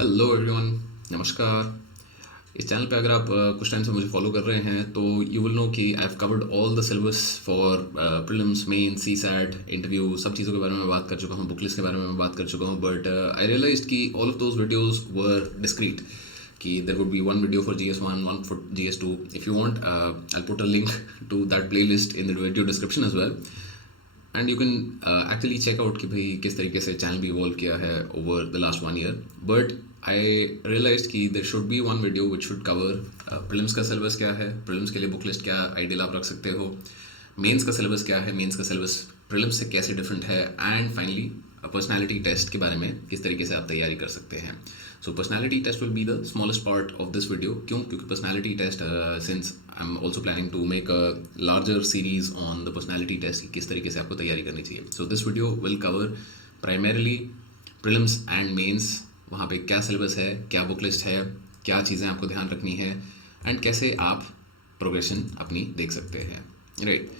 Hello everyone, नमस्कार। इस channel पे अगर आप कुछ टाइम से मुझे फॉलो कर रहे हैं तो यू विल नो कि I have covered all the syllabus for prelims, main, C SAT, interview, सब चीज़ों के बारे में मैं बात कर चुका हूँ, बुक लिस्ट के बारे में मैं बात कर चुका हूँ। बट आई रियलाइज्ड कि all of those videos were discrete, कि there would be one video for GS1, one for GS2. If you want, I put a link to that playlist in the video description as well, and you can actually check out कि भाई किस तरीके से channel भी evolve किया है over the last 1 year. But I realize कि there should be one video which should cover prelims का सिलेबस क्या है, प्रीलिम्स के लिए बुक लिस्ट क्या आइडियल आप रख सकते हो, मेंस का सिलेबस क्या है, मेंस का सिलेबस प्रीलिम्स से कैसे डिफरेंट है, एंड फाइनली पर्सनैलिटी टेस्ट के बारे में किस तरीके से आप तैयारी कर सकते हैं. So personality test will be the smallest part of this video. क्यों? क्योंकि personality test, since I am also planning to make a larger series on the personality test, किस तरीके से आपको तैयारी करनी चाहिए. So this video will cover primarily prelims and mains, वहाँ पे क्या सिलेबस है, क्या बुक लिस्ट है, क्या चीज़ें आपको ध्यान रखनी है, एंड कैसे आप प्रोग्रेशन अपनी देख सकते हैं. Right,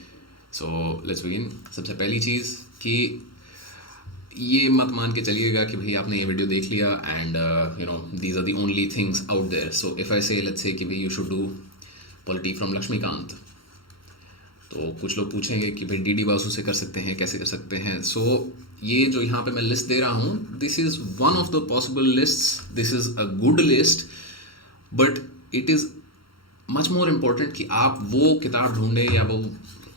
so let's begin. सबसे पहली चीज़ कि ये मत मान के चलिएगा कि भाई आपने ये वीडियो देख लिया and you know these are the only things out there. So if I say, let's say कि भाई you should do polity from Laxmikanth, तो कुछ लोग पूछेंगे कि भाई DD वासु से कर सकते हैं, कैसे कर सकते हैं. सो ये जो यहाँ पे मैं लिस्ट दे रहा हूँ, this is one of the possible list, this is a good list, but it is much more important कि आप वो किताब ढूंढें या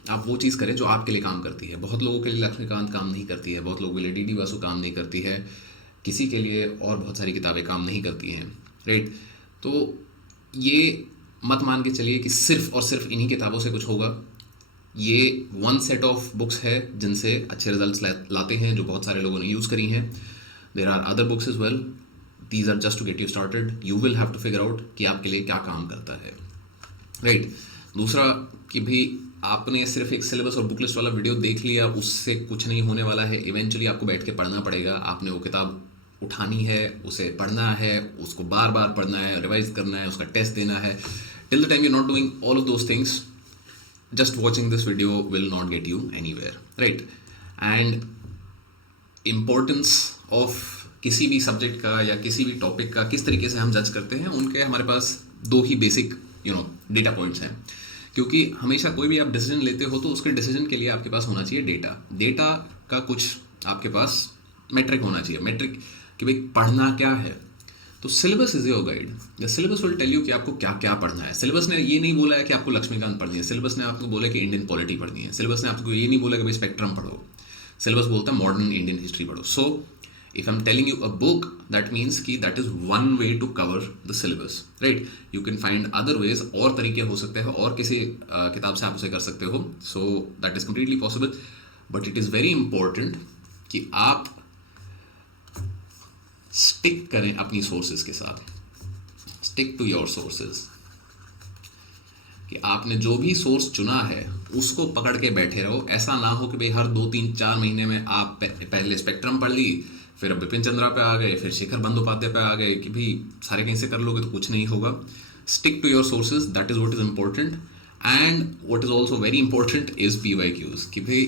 आप वो चीज़ करें जो आपके लिए काम करती है. बहुत लोगों के लिए लक्ष्मीकांत काम नहीं करती है, बहुत लोगों के लिए DD वासु काम नहीं करती है, किसी के लिए और बहुत सारी किताबें काम नहीं करती हैं. राइट, तो ये मत मान के चलिए कि सिर्फ और सिर्फ इन्हीं किताबों से कुछ होगा. ये वन सेट ऑफ बुक्स है जिनसे अच्छे रिजल्ट्स लाते हैं, जो बहुत सारे लोगों ने यूज़ करी हैं. There are other books as well, these are just to get you started. You will have to figure out कि आपके लिए क्या काम करता है. राइट, दूसरा कि भाई आपने सिर्फ एक सिलेबस और बुक लिस्ट वाला वीडियो देख लिया, उससे कुछ नहीं होने वाला है. इवेंचुअली आपको बैठ के पढ़ना पड़ेगा. आपने वो किताब उठानी है, उसे पढ़ना है, उसको बार बार पढ़ना है, रिवाइज करना है, उसका टेस्ट देना है. Till the time you not doing all of those things, just watching this video will not get you anywhere. Right, and importance of किसी भी सब्जेक्ट का या किसी भी टॉपिक का किस तरीके से हम जज करते हैं, उनके हमारे पास दो ही बेसिक डेटा पॉइंट्स हैं. क्योंकि हमेशा कोई भी आप डिसीजन लेते हो तो उसके डिसीजन के लिए आपके पास होना चाहिए डेटा का कुछ आपके पास मेट्रिक होना चाहिए. मेट्रिक कि भाई पढ़ना क्या है. तो syllabus is your guide. The syllabus will tell you कि आपको क्या क्या पढ़ना है. सिलेबस ने ये नहीं बोला है कि आपको लक्ष्मीकांत पढ़नी है, सिलेबस ने आपको बोला कि इंडियन पॉलिटी पढ़नी है, सिलेबस ने आपको ये नहीं बोला कि भाई स्पेक्ट्रम पढ़ो. सिलेबस बोलता है मॉडर्न इंडियन हिस्ट्री पढ़ो. So if I am telling you a book, that means कि that is one way to cover the syllabus. Right, you can find other ways, और तरीके हो सकते हैं, और किसी किताब से आप उसे कर सकते हो. So that is completely possible, but it is very important कि आप स्टिक करें अपनी सोर्सेज के साथ. स्टिक टू योर सोर्सेज, कि आपने जो भी सोर्स चुना है उसको पकड़ के बैठे रहो. ऐसा ना हो कि भाई हर 2 3 4 महीने में आप पहले स्पेक्ट्रम पढ़ ली, फिर अब बिपिन चंद्रा पे आ गए, फिर शिखर बंदोपाध्याय पे आ गए, कि भाई सारे कहीं से कर लोगे तो कुछ नहीं होगा. Stick to your sources, that is what is important. And what is also very important is PYQs, कि भाई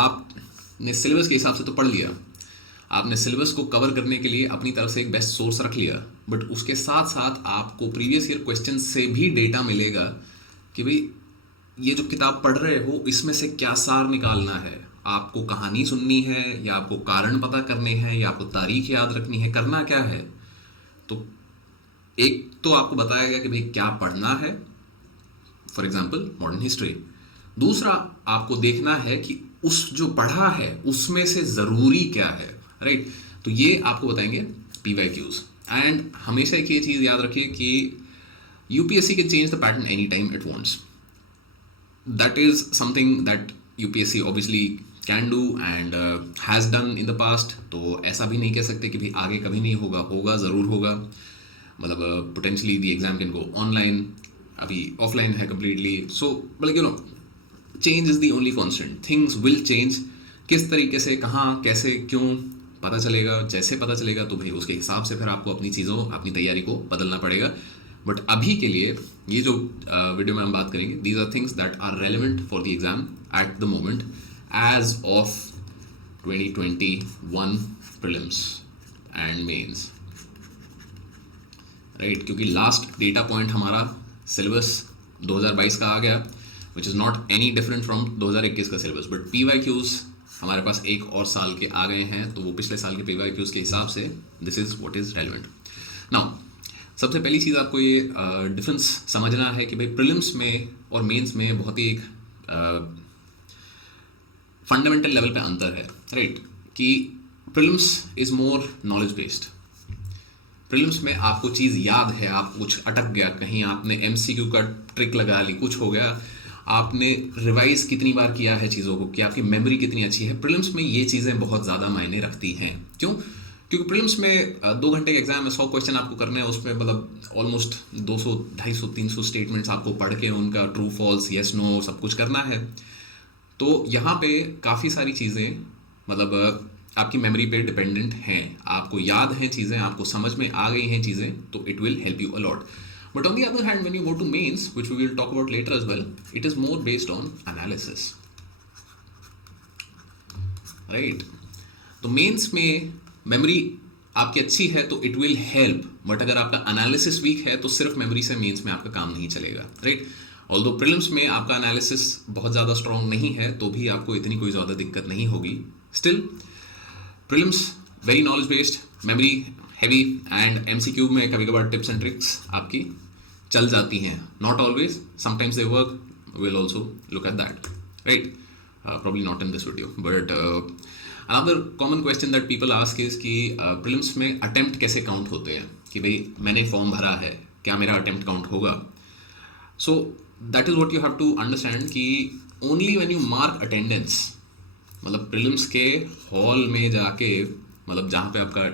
आपने सिलेबस के हिसाब से तो पढ़ लिया, आपने सिलेबस को कवर करने के लिए अपनी तरफ से एक बेस्ट सोर्स रख लिया, बट उसके साथ साथ आपको प्रीवियस ईयर क्वेश्चन से भी डेटा मिलेगा कि भाई ये जो किताब पढ़ रहे हो इसमें से क्या सार निकालना है. आपको कहानी सुननी है, या आपको कारण पता करने हैं, या आपको तारीख याद रखनी है, करना क्या है. तो एक तो आपको बताएगा कि भाई क्या पढ़ना है, फॉर एग्जाम्पल मॉडर्न हिस्ट्री. दूसरा आपको देखना है कि उस जो पढ़ा है उसमें से ज़रूरी क्या है. राइट, तो ये आपको बताएंगे PYQs. एंड हमेशा एक ये चीज़ याद रखिए कि UPSC can change the pattern anytime it wants. That is something that UPSC obviously can do and has done in the past. तो ऐसा भी नहीं कह सकते कि भाई आगे कभी नहीं होगा. होगा, ज़रूर होगा. मतलब potentially the exam can go online, अभी ऑफलाइन है कम्प्लीटली. सो मतलब change is the only constant. Things will change. किस तरीके से, कहाँ, कैसे, क्यों पता चलेगा. जैसे पता चलेगा तो भाई उसके हिसाब से फिर आपको अपनी चीज़ों, अपनी तैयारी को बदलना पड़ेगा. बट अभी के लिए ये जो वीडियो में हम बात करेंगे, these are things that are relevant for the exam at the moment as of 2021 prelims and mains. Right, क्योंकि लास्ट डेटा पॉइंट हमारा सिलेबस 2022 का आ गया, which is not any different from 2021 का सिलेबस, बट PYQs हमारे पास एक और साल के आ गए हैं, तो वो पिछले साल के PYQs के हिसाब से this is what is relevant. Now सबसे पहली चीज़ आपको ये डिफरेंस समझना है कि भाई प्रीलिम्स में और मेंस में बहुत ही एक फंडामेंटल लेवल पे अंतर है, राइट, कि prelims is more knowledge based. Prelims में आपको चीज़ याद है, आप कुछ अटक गया कहीं, आपने MCQ का ट्रिक लगा ली, कुछ हो गया, आपने रिवाइज कितनी बार किया है चीज़ों को, कि आपकी मेमोरी कितनी अच्छी है। प्रीलिम्स में ये चीज़ें बहुत ज़्यादा मायने रखती हैं। क्यों? क्योंकि प्रीलिम्स में 2 घंटे के एग्जाम में 100 क्वेश्चन आपको करने हैं, उसमें मतलब ऑलमोस्ट 200, 250, 300 स्टेटमेंट्स आपको पढ़ के उनका ट्रू फॉल्स येस नो सब कुछ करना है। तो यहाँ पे काफ़ी सारी चीज़ें मतलब आपकी मेमोरी पे डिपेंडेंट हैं, आपको याद हैं चीज़ें, आपको समझ में आ गई हैं चीज़ें, तो it will help you a lot. But on the other hand, when you go to mains, which we will talk about later as well, it is more based on analysis, right? तो मेंस में memory आपकी अच्छी है तो it will help, but अगर आपका analysis week है तो सिर्फ मेमोरी से मेंस में आपका काम नहीं चलेगा, राइट? ऑल्दो प्रीलिम्स में आपका एनालिसिस बहुत ज़्यादा स्ट्रॉन्ग नहीं है तो भी आपको इतनी कोई ज़्यादा दिक्कत नहीं होगी। Still prelims very knowledge based, memory heavy, and MCQ में कभी कभार टिप्स एंड ट्रिक्स आपकी चल जाती हैं, not always, sometimes they work, will also look at that, right? Probably not in this video, but another common question that people ask is कि prelims में attempt कैसे काउंट होते हैं, कि भाई मैंने फॉर्म भरा है, क्या मेरा अटेम्प्ट काउंट होगा? So that is what you have to understand कि only when you mark attendance, मतलब प्रीलिम्स के हॉल में जाके, मतलब जहाँ पे आपका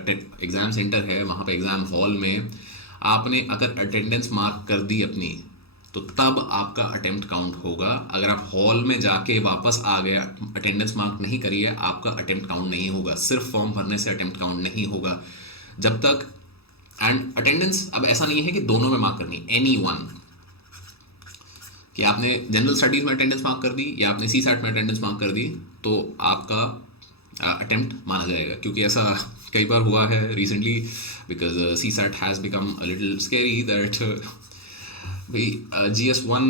एग्ज़ाम सेंटर है वहाँ पे एग्ज़ाम हॉल में आपने अगर अटेंडेंस मार्क कर दी अपनी, तो तब आपका अटेम्प्ट काउंट होगा। अगर आप हॉल में जाके वापस आ गए, अटेंडेंस मार्क नहीं करी है, आपका अटेम्प्ट काउंट नहीं होगा। सिर्फ फॉर्म भरने से अटेम्प्ट काउंट नहीं होगा जब तक, एंड अटेंडेंस अब ऐसा नहीं है कि दोनों में मार्क करनी, एनी वन, कि आपने जनरल स्टडीज़ में अटेंडेंस मार्क कर दी या आपने CSAT में अटेंडेंस मार्क कर दी, तो आपका अटेम्प्ट माना जाएगा। क्योंकि ऐसा कई बार हुआ है recently, because CSAT has become a little scary that भाई GS1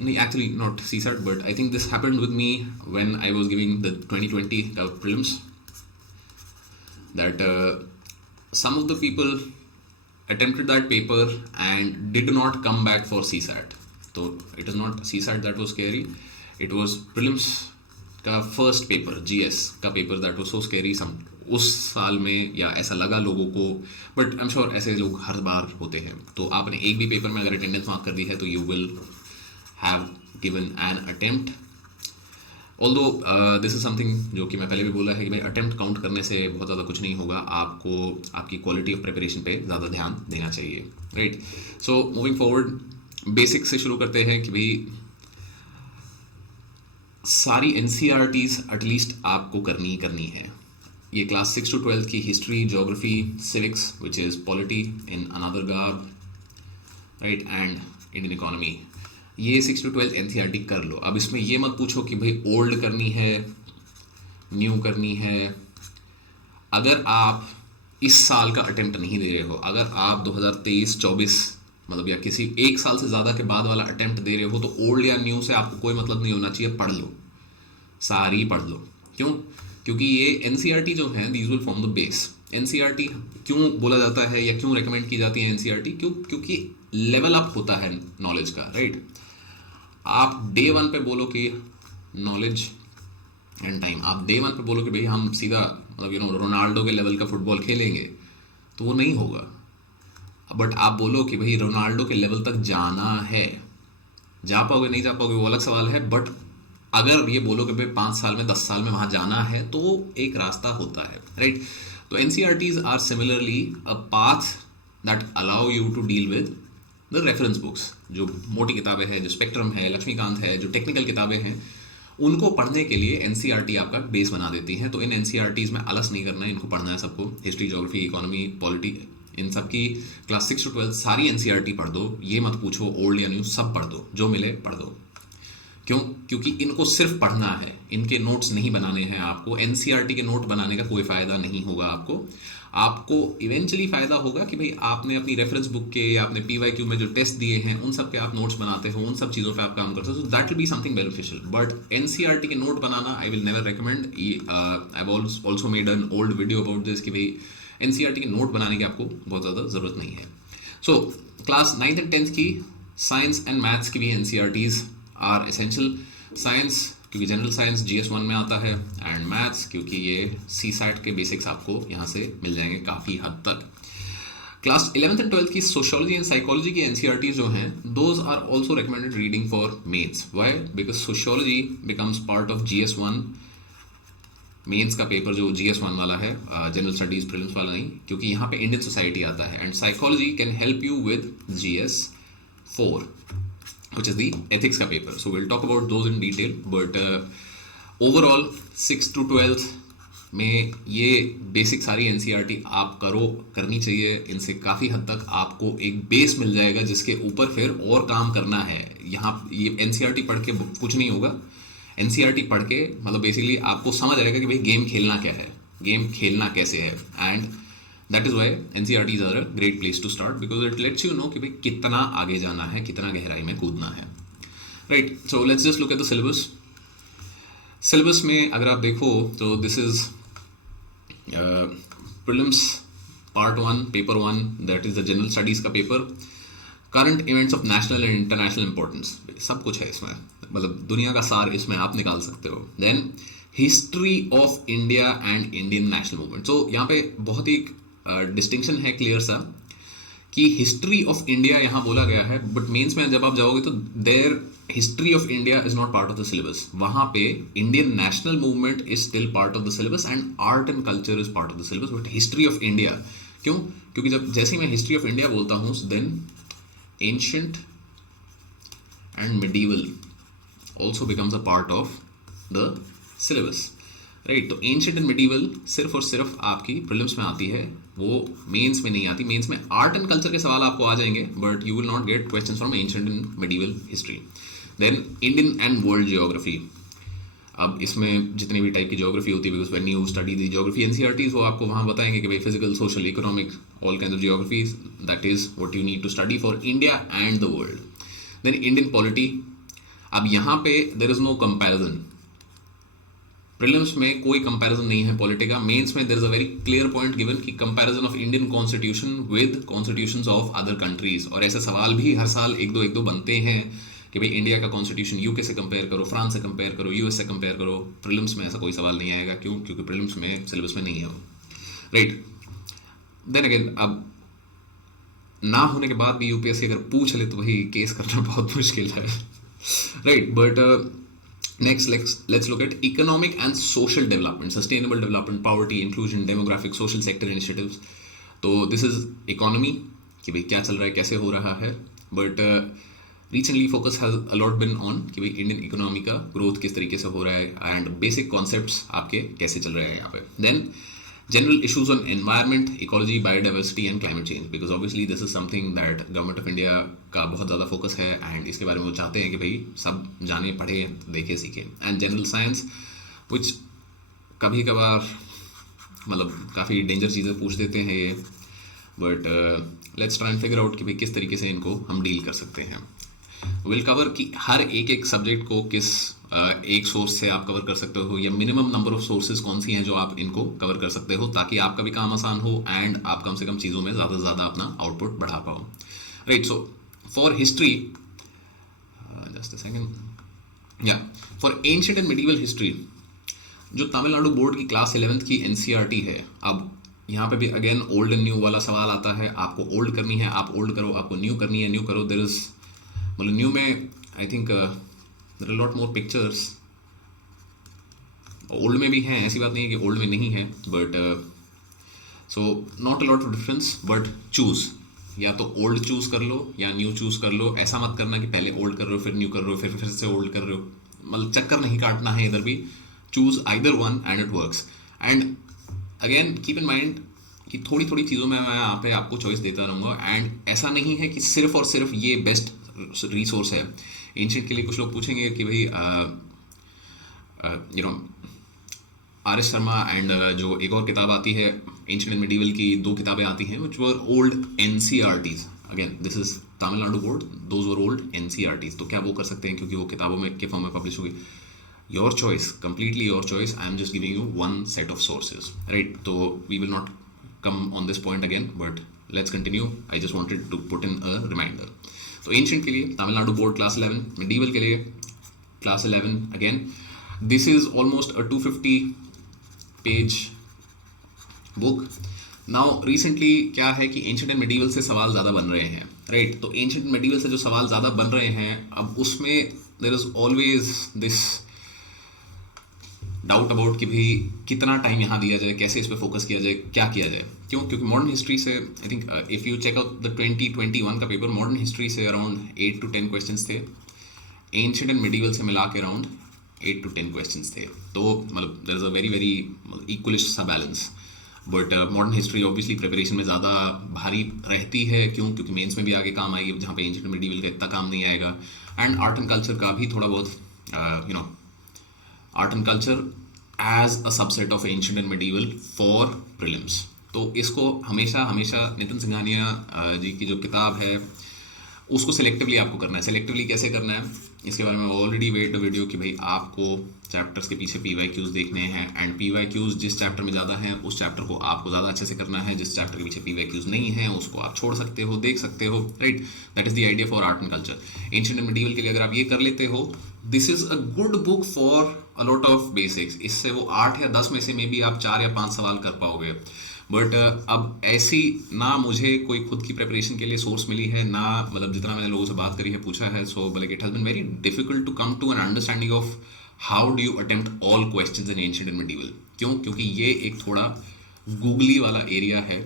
नहीं, actually not CSAT, but I think this happened with me when I was giving the 2020 prelims, that some of the people attempted that paper and did not come back for CSAT. So it is not CSAT that was scary, it was prelims का first paper, GS का paper, that was so scary उस साल में, या ऐसा लगा लोगों को, बट आई एम श्योर ऐसे लोग हर बार होते हैं। तो आपने एक भी पेपर में अगर अटेंडेंस मार्क कर दी है तो you will have given an attempt. Although this is something जो कि मैं पहले भी बोला है कि भाई अटेम्प्ट काउंट करने से बहुत ज़्यादा कुछ नहीं होगा, आपको आपकी क्वालिटी ऑफ प्रिपरेशन पे ज़्यादा ध्यान देना चाहिए, right? So moving forward, basic से शुरू करते हैं कि भाई सारी NCERTs एटलीस्ट आपको करनी ही करनी है। ये क्लास 6 to 12 की history, geography, civics which is polity in another garb, right, and Indian economy, ये 6 to 12 NCERT कर लो। अब इसमें ये मत पूछो कि भाई ओल्ड करनी है, न्यू करनी है। अगर आप इस साल का अटेम्प्ट नहीं दे रहे हो, अगर आप 2023-24 मतलब या किसी एक साल से ज़्यादा के बाद वाला अटेम्प्ट दे रहे हो, तो ओल्ड या न्यू से आपको कोई मतलब नहीं होना चाहिए, पढ़ लो, सारी पढ़ लो। क्यों? क्योंकि ये NCERT जो हैं, these will form the base. NCERT क्यों बोला जाता है या क्यों रिकमेंड की जाती है NCERT? क्योंकि लेवल अप होता है नॉलेज का, राइट? आप डे 1 पे बोलो कि नॉलेज एंड टाइम, आप डे 1 पे बोलो कि भाई हम सीधा मतलब रोनाल्डो के लेवल का फुटबॉल खेलेंगे, तो वो नहीं होगा। बट आप बोलो कि भाई रोनाल्डो के लेवल तक जाना है, जा पाओगे नहीं जा पाओगे वो अलग सवाल है, बट अगर ये बोलो कि भाई 5 साल में 10 साल में वहाँ जाना है, तो एक रास्ता होता है, राइट? तो NCERTs are similarly a path that allow you to deal with the reference books. जो मोटी किताबें हैं, जो स्पेक्ट्रम है, लक्ष्मीकांत है, जो टेक्निकल किताबें हैं, उनको पढ़ने के लिए NCERT आपका बेस बना देती हैं। तो इन NCERTs में आलस नहीं करना है, इनको पढ़ना है सबको। हिस्ट्री, ज्योग्राफी, इकोनॉमी, पॉलिटी, इन सब की क्लास 6 to 12 सारी NCERT पढ़ दो। ये मत पूछो ओल्ड या न्यू, सब पढ़ दो, जो मिले पढ़ दो। क्यों? क्योंकि इनको सिर्फ पढ़ना है, इनके नोट्स नहीं बनाने हैं आपको। NCERT के नोट बनाने का कोई फ़ायदा नहीं होगा आपको। आपको इवेंचुअली फ़ायदा होगा कि भाई आपने अपनी रेफरेंस बुक के या आपने PYQ में जो टेस्ट दिए हैं उन सब के आप नोट्स बनाते हो, उन सब चीज़ों पे आप काम करते हो, so that will be something beneficial. But NCERT के note banana I will never recommend. I have also made an old video about this कि भाई NCERT के नोट बनाने की आपको बहुत ज़्यादा ज़रूरत नहीं है. So class 9th and 10th की साइंस एंड मैथ्स की भी NCERTs आर एसेंशियल. साइंस क्योंकि जनरल साइंस GS1 में आता है, एंड मैथ्स क्योंकि ये CSAT के बेसिक्स आपको यहाँ से मिल जाएंगे काफ़ी हद तक. क्लास 11th and 12th की सोशियोलॉजी एंड साइकोलॉजी की NCERT जो हैं, those are also recommended reading for mains. Why? Because sociology becomes part of GS1 mains का पेपर जो GS1 वाला है, जनरल स्टडीज प्रीलिम्स वाला नहीं, क्योंकि यहाँ पे इंडियन सोसाइटी आता है. And psychology can help you with GS4 which is the ethics का paper. So we'll talk about those in detail, but overall 6th to 12th में ये बेसिक सारी NCERT आप करनी चाहिए. इनसे काफ़ी हद तक आपको एक बेस मिल जाएगा जिसके ऊपर फिर और काम करना है. यहाँ ये NCERT पढ़ के कुछ नहीं होगा. NCERT पढ़ के मतलब बेसिकली आपको समझ आएगा कि भाई गेम खेलना क्या है, गेम खेलना कैसे है. And that is why NCERTs are a great place to start, because it lets you know कि भाई कितना आगे जाना है, कितना गहराई में कूदना है. Right, so let's just look at the syllabus. Syllabus में अगर आप देखो तो this is prelims part 1 paper 1, that is the general studies का paper. Current events of national and international importance, सब कुछ है इसमें, मतलब दुनिया का सार इसमें आप निकाल सकते हो. Then history of India and Indian national movement. So यहाँ पे बहुत ही डिस्टिंक्शन है क्लियर सा कि हिस्ट्री ऑफ इंडिया यहाँ बोला गया है, बट मेंस में जब आप जाओगे तो there history of India is not part of the syllabus. वहाँ पे Indian national movement is still part of the syllabus and art and culture is part of the syllabus. But history of India क्यों? क्योंकि जब जैसे ही मैं history of India बोलता हूँ then ancient and medieval also becomes a part of the syllabus. Right, तो ancient and medieval सिर्फ और सिर्फ आपकी प्रीलिम्स में आती है, वो मेंस में नहीं आती. मेंस में आर्ट एंड कल्चर के सवाल आपको आ जाएंगे, but you will not get questions from ancient and medieval history. Then Indian and world geography. अब इसमें जितनी भी टाइप की जियोग्राफी होती है, because when you study the geography NCERTs, वो आपको वहाँ बताएंगे कि भाई physical, social, economic, all kind of geographies, that is what you need to study for India and the world. Then Indian polity. अब यहाँ पे there is no comparison. Prelims में कोई कंपैरिजन नहीं है पॉलिटी का. मेंस में there is a very clear point given कि comparison of Indian constitution with constitutions of other countries. और ऐसे सवाल भी हर साल एक दो बनते हैं कि भाई इंडिया का कॉन्स्टिट्यूशन UK से कंपेयर करो, फ्रांस से कंपेयर करो, US से कंपेयर करो. प्रीलिम्स में ऐसा कोई सवाल नहीं आएगा. क्यों? क्योंकि प्रीलिम्स में सिलेबस में नहीं है वो. राइट, देन अगेन अब ना होने के बाद भी UPSC अगर पूछ ले तो भाई केस करना बहुत मुश्किल है. Right, but next let's look at economic and social development, sustainable development, poverty, inclusion, demographic, social sector initiatives. तो this is economy कि भाई क्या चल रहा है, कैसे हो रहा है. but recently focus has a lot been on कि भाई इंडियन इकोनॉमी का ग्रोथ किस तरीके से हो रहा है एंड बेसिक कॉन्सेप्ट्स आपके कैसे चल रहे हैं यहाँ पे. Then general issues on environment, ecology, biodiversity and climate change, because obviously this is something that government of India का बहुत ज़्यादा फोकस है एंड इसके बारे में वो चाहते हैं कि भाई सब जाने, पढ़े, देखे, सीखें. एंड जनरल साइंस विच कभी कभार मतलब काफ़ी डेंजर चीज़ें पूछ देते हैं ये, but let's try and figure out कि भाई किस तरीके से इनको हम डील कर सकते हैं. विल कवर कि हर एक सब्जेक्ट को किस एक सोर्स से आप कवर कर सकते हो, या मिनिमम नंबर ऑफ सोर्सेज कौन सी हैं जो आप इनको कवर कर सकते हो, ताकि आपका भी काम आसान हो एंड आप कम से कम चीज़ों में ज़्यादा से ज़्यादा अपना आउटपुट बढ़ा पाओ. Right, so for history, just a second, या for ancient and medieval history, जो तमिलनाडु बोर्ड की क्लास 11th की NCERT है. अब यहाँ पे भी अगेन ओल्ड एंड न्यू वाला सवाल आता है. आपको ओल्ड करनी है, आप ओल्ड करो, आपको न्यू करनी है, न्यू करो. देयर इज मतलब न्यू में I think there are lot more pictures. Old में भी हैं, ऐसी बात नहीं है कि ओल्ड में नहीं है, but so not a lot of difference. But choose, या तो ओल्ड चूज़ कर लो या न्यू चूज़ कर लो. ऐसा मत करना कि पहले ओल्ड कर रहे हो फिर न्यू कर रहे हो फिर से ओल्ड कर रहे हो. मतलब चक्कर नहीं काटना है इधर भी. Choose either one and it works. And again keep in mind कि थोड़ी थोड़ी चीज़ों में मैं यहाँ पे आपको चॉइस देता रहूँगा. एंड ऐसा नहीं है कि सिर्फ और सिर्फ ये बेस्ट रिसोर्स है. एंशिएंट के लिए कुछ लोग पूछेंगे कि भाई you know RS Sharma and जो एक और किताब आती है एंशिएंट एंड मिडीवल की 2 किताबें आती हैं which were old NCERTs. Again this is Tamil Nadu board, those were old NCERTs. तो क्या वो कर सकते हैं क्योंकि वो किताबों में के फॉर्म में पब्लिश हुई? Your choice, completely your choice. I am just giving you one set of sources, right? So we will not come on this point again, but let's continue. I just wanted to put in a reminder. So ancient के लिए Tamil Nadu board class 11, medieval के लिए class 11. Again, this is almost a 250 page book. Now recently क्या है कि ancient and medieval से सवाल ज़्यादा बन रहे हैं, right? तो ancient and medieval से जो सवाल ज़्यादा बन रहे हैं, अब उसमें there is always this doubt about कि भाई कितना टाइम यहाँ दिया जाए, कैसे इस पर फोकस किया जाए, क्या किया जाए. क्यों? क्योंकि मॉडर्न हिस्ट्री से I think if you check out the 2021 का पेपर, मॉडर्न हिस्ट्री से अराउंड 8 to 10 क्वेश्चंस थे. एंशिएंट एंड मिडीवल से मिला के अराउंड 8 to 10 क्वेश्चंस थे. तो मतलब there is a very very equalish सा balance. But modern history obviously preparation में ज़्यादा भारी रहती है. क्यों? क्योंकि मेंस में भी आगे काम आएगी, जहाँ पे एंशिएंट एंड मिडीवल का इतना काम नहीं आएगा. एंड आर्ट एंड कल्चर का भी थोड़ा बहुत art and culture as a subset of ancient and medieval for prelims. तो इसको हमेशा हमेशा नितिन सिंघानिया जी की जो किताब है उसको सिलेक्टिवली आपको करना है. सिलेक्टिवली कैसे करना है इसके बारे में ऑलरेडी वेट द वीडियो कि भाई आपको चैप्टर्स के पीछे PYQs देखने हैं. एंड PYQs जिस चैप्टर में ज़्यादा हैं उस चैप्टर को आपको ज़्यादा अच्छे से करना है. जिस चैप्टर के पीछे PYQs नहीं है उसको आप छोड़ सकते हो, देख सकते हो, right? That is the idea for art and culture. Ancient and medieval के लिए अगर आप ये कर लेते हो, this is a good book for a lot of basics. इससे वो 8 या 10 में से मे बी आप 4 या 5 सवाल कर पाओगे. बट अब ऐसी ना मुझे कोई खुद की प्रिपरेशन के लिए सोर्स मिली है, ना मतलब जितना मैंने लोगों से बात करी है, पूछा है. So like it has been very difficult to come to an understanding of how do you attempt all questions in ancient and medieval. क्यों? क्योंकि ये एक थोड़ा गूगली वाला एरिया है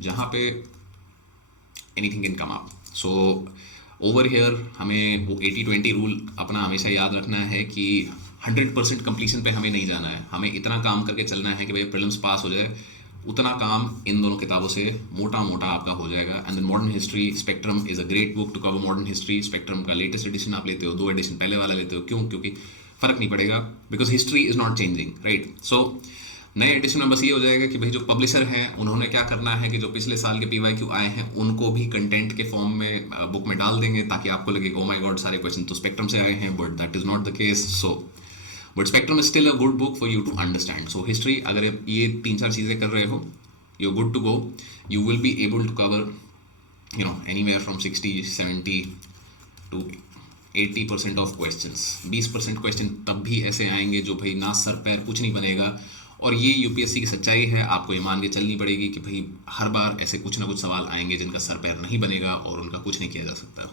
जहाँ pay anything can come up. So over here हमें वो 80-20 रूल अपना हमेशा याद रखना है कि 100% कंप्लीशन पे हमें नहीं जाना है. हमें इतना काम करके चलना है कि भाई प्रीलिम्स पास हो जाए. उतना काम इन दोनों किताबों से मोटा मोटा आपका हो जाएगा. And then modern history spectrum is a great book to cover modern history. Spectrum का लेटेस्ट एडिशन आप लेते हो, 2 एडिशन पहले वाला लेते हो. क्यों? क्योंकि फ़र्क नहीं पड़ेगा, because history is not changing, right? So नए एडिशन में बस ये हो जाएगा कि भाई जो पब्लिशर हैं उन्होंने क्या करना है कि जो पिछले साल के PYQ आए हैं उनको भी कंटेंट के फॉर्म में बुक में डाल देंगे, ताकि आपको लगे ओ माय गॉड सारे क्वेश्चन तो स्पेक्ट्रम से आए हैं. But that is not the case. So but spectrum is still a good book for you to understand. So history अगर ये 3-4 चीज़ें कर रहे हो, you're good to go. You will be able to cover anywhere from 60-70 to 80% of questions. 20% question तब भी ऐसे आएंगे जो भाई ना सर पैर कुछ नहीं बनेगा. और ये UPSC की सच्चाई है. आपको ये मान के चलनी पड़ेगी कि भाई हर बार ऐसे कुछ ना कुछ सवाल आएंगे जिनका सर पैर नहीं बनेगा और उनका कुछ नहीं किया जा सकता.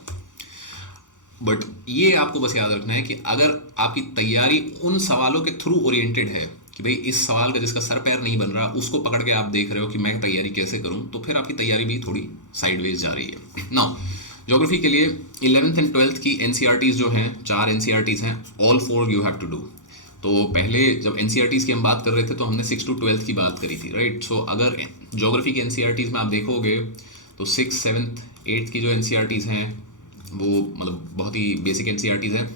बट ये आपको बस याद रखना है कि अगर आपकी तैयारी उन सवालों के थ्रू ओरिएंटेड है कि भाई इस सवाल का जिसका सर पैर नहीं बन रहा उसको पकड़ के आप देख रहे हो कि मैं तैयारी कैसे करूं, तो फिर आपकी तैयारी भी थोड़ी साइडवेज जा रही है. नाउ ज्योग्राफी के लिए 11th and 12th की NCERTs जो हैं, 4 NCERTs हैं, all 4 you have to do. तो पहले जब NCERTs की हम बात कर रहे थे तो हमने 6 to 12th की बात करी थी, राइट? सो अगर ज्योग्राफी के NCERTs में आप देखोगे तो 6th, 7th, 8th की जो NCERTs हैं वो मतलब बहुत ही बेसिक NCERTs हैं.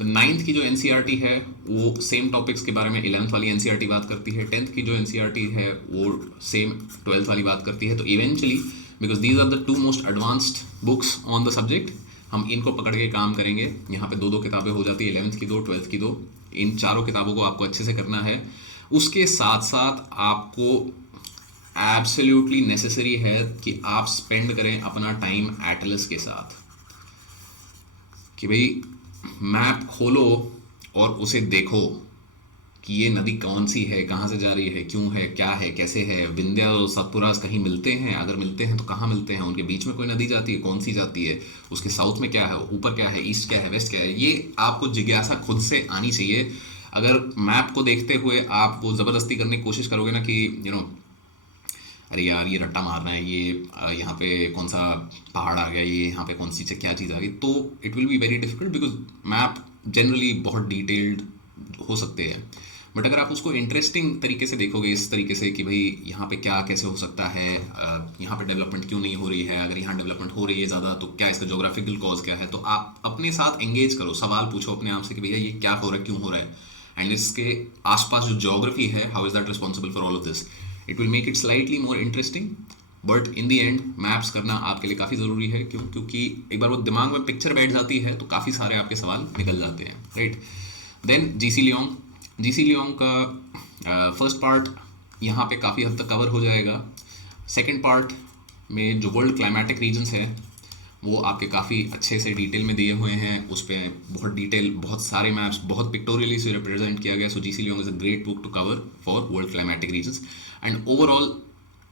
9th की जो NCERT है वो सेम टॉपिक्स के बारे में 11th वाली NCERT बात करती है. 10th की जो NCERT है वो सेम 12th वाली बात करती है. तो eventually because these are the 2 most advanced books on the subject, हम इनको पकड़ के काम करेंगे. यहाँ पे 2-2 किताबें हो जाती है, 11th की 2, 12th की 2. इन चारों किताबों को आपको अच्छे से करना है. उसके साथ साथ आपको एब्सोल्युटली नेसेसरी है कि आप स्पेंड करें अपना टाइम एटलस के साथ. कि भाई मैप खोलो और उसे देखो कि ये नदी कौन सी है, कहाँ से जा रही है, क्यों है, क्या है, कैसे है. विंध्या और सतपुरा कहीं मिलते हैं? अगर मिलते हैं तो कहाँ मिलते हैं? उनके बीच में कोई नदी जाती है, कौन सी जाती है? उसके साउथ में क्या है, ऊपर क्या है, ईस्ट क्या है, वेस्ट क्या है? ये आपको जिज्ञासा खुद से आनी चाहिए. अगर मैप को देखते हुए आप वो ज़बरदस्ती करने की कोशिश करोगे ना कि अरे यार ये रट्टा मारना है, ये यहाँ पे कौन सा पहाड़ आ गया, ये यहाँ पे कौन सी क्या चीज़ आ गई, तो it will be very difficult. Because map generally बहुत डिटेल्ड हो सकते हैं. बट अगर आप उसको इंटरेस्टिंग तरीके से देखोगे, इस तरीके से कि भाई यहाँ पे क्या कैसे हो सकता है, यहाँ पे डेवलपमेंट क्यों नहीं हो रही है, अगर यहाँ डेवलपमेंट हो रही है ज़्यादा तो क्या इसका जोग्राफिकल कॉज क्या है, तो आप अपने साथ एंगेज करो, सवाल पूछो अपने आप से कि भैया ये क्या हो रहा है, क्यों हो रहा है, एंड इसके आसपास जो जोग्राफी है, how is that responsible for all of this. It will make it slightly more interesting, but in the and maps करना आपके लिए काफ़ी ज़रूरी है। क्यों? क्योंकि एक बार वो दिमाग में पिक्चर बैठ जाती है तो काफ़ी सारे आपके सवाल निकल जाते हैं, राइट। देन जी सी लियोंग का फर्स्ट पार्ट यहाँ पे काफ़ी हद तक कवर हो जाएगा। सेकेंड पार्ट में जो वर्ल्ड क्लाइमेटिक रीजन्स है वो आपके काफ़ी अच्छे से डिटेल में दिए हुए हैं, उस पर बहुत डिटेल, बहुत सारे मैप्स, बहुत पिक्टोरियली से रिप्रेजेंट किया गया। So G C. Leong is a great book to cover for world climatic regions, and overall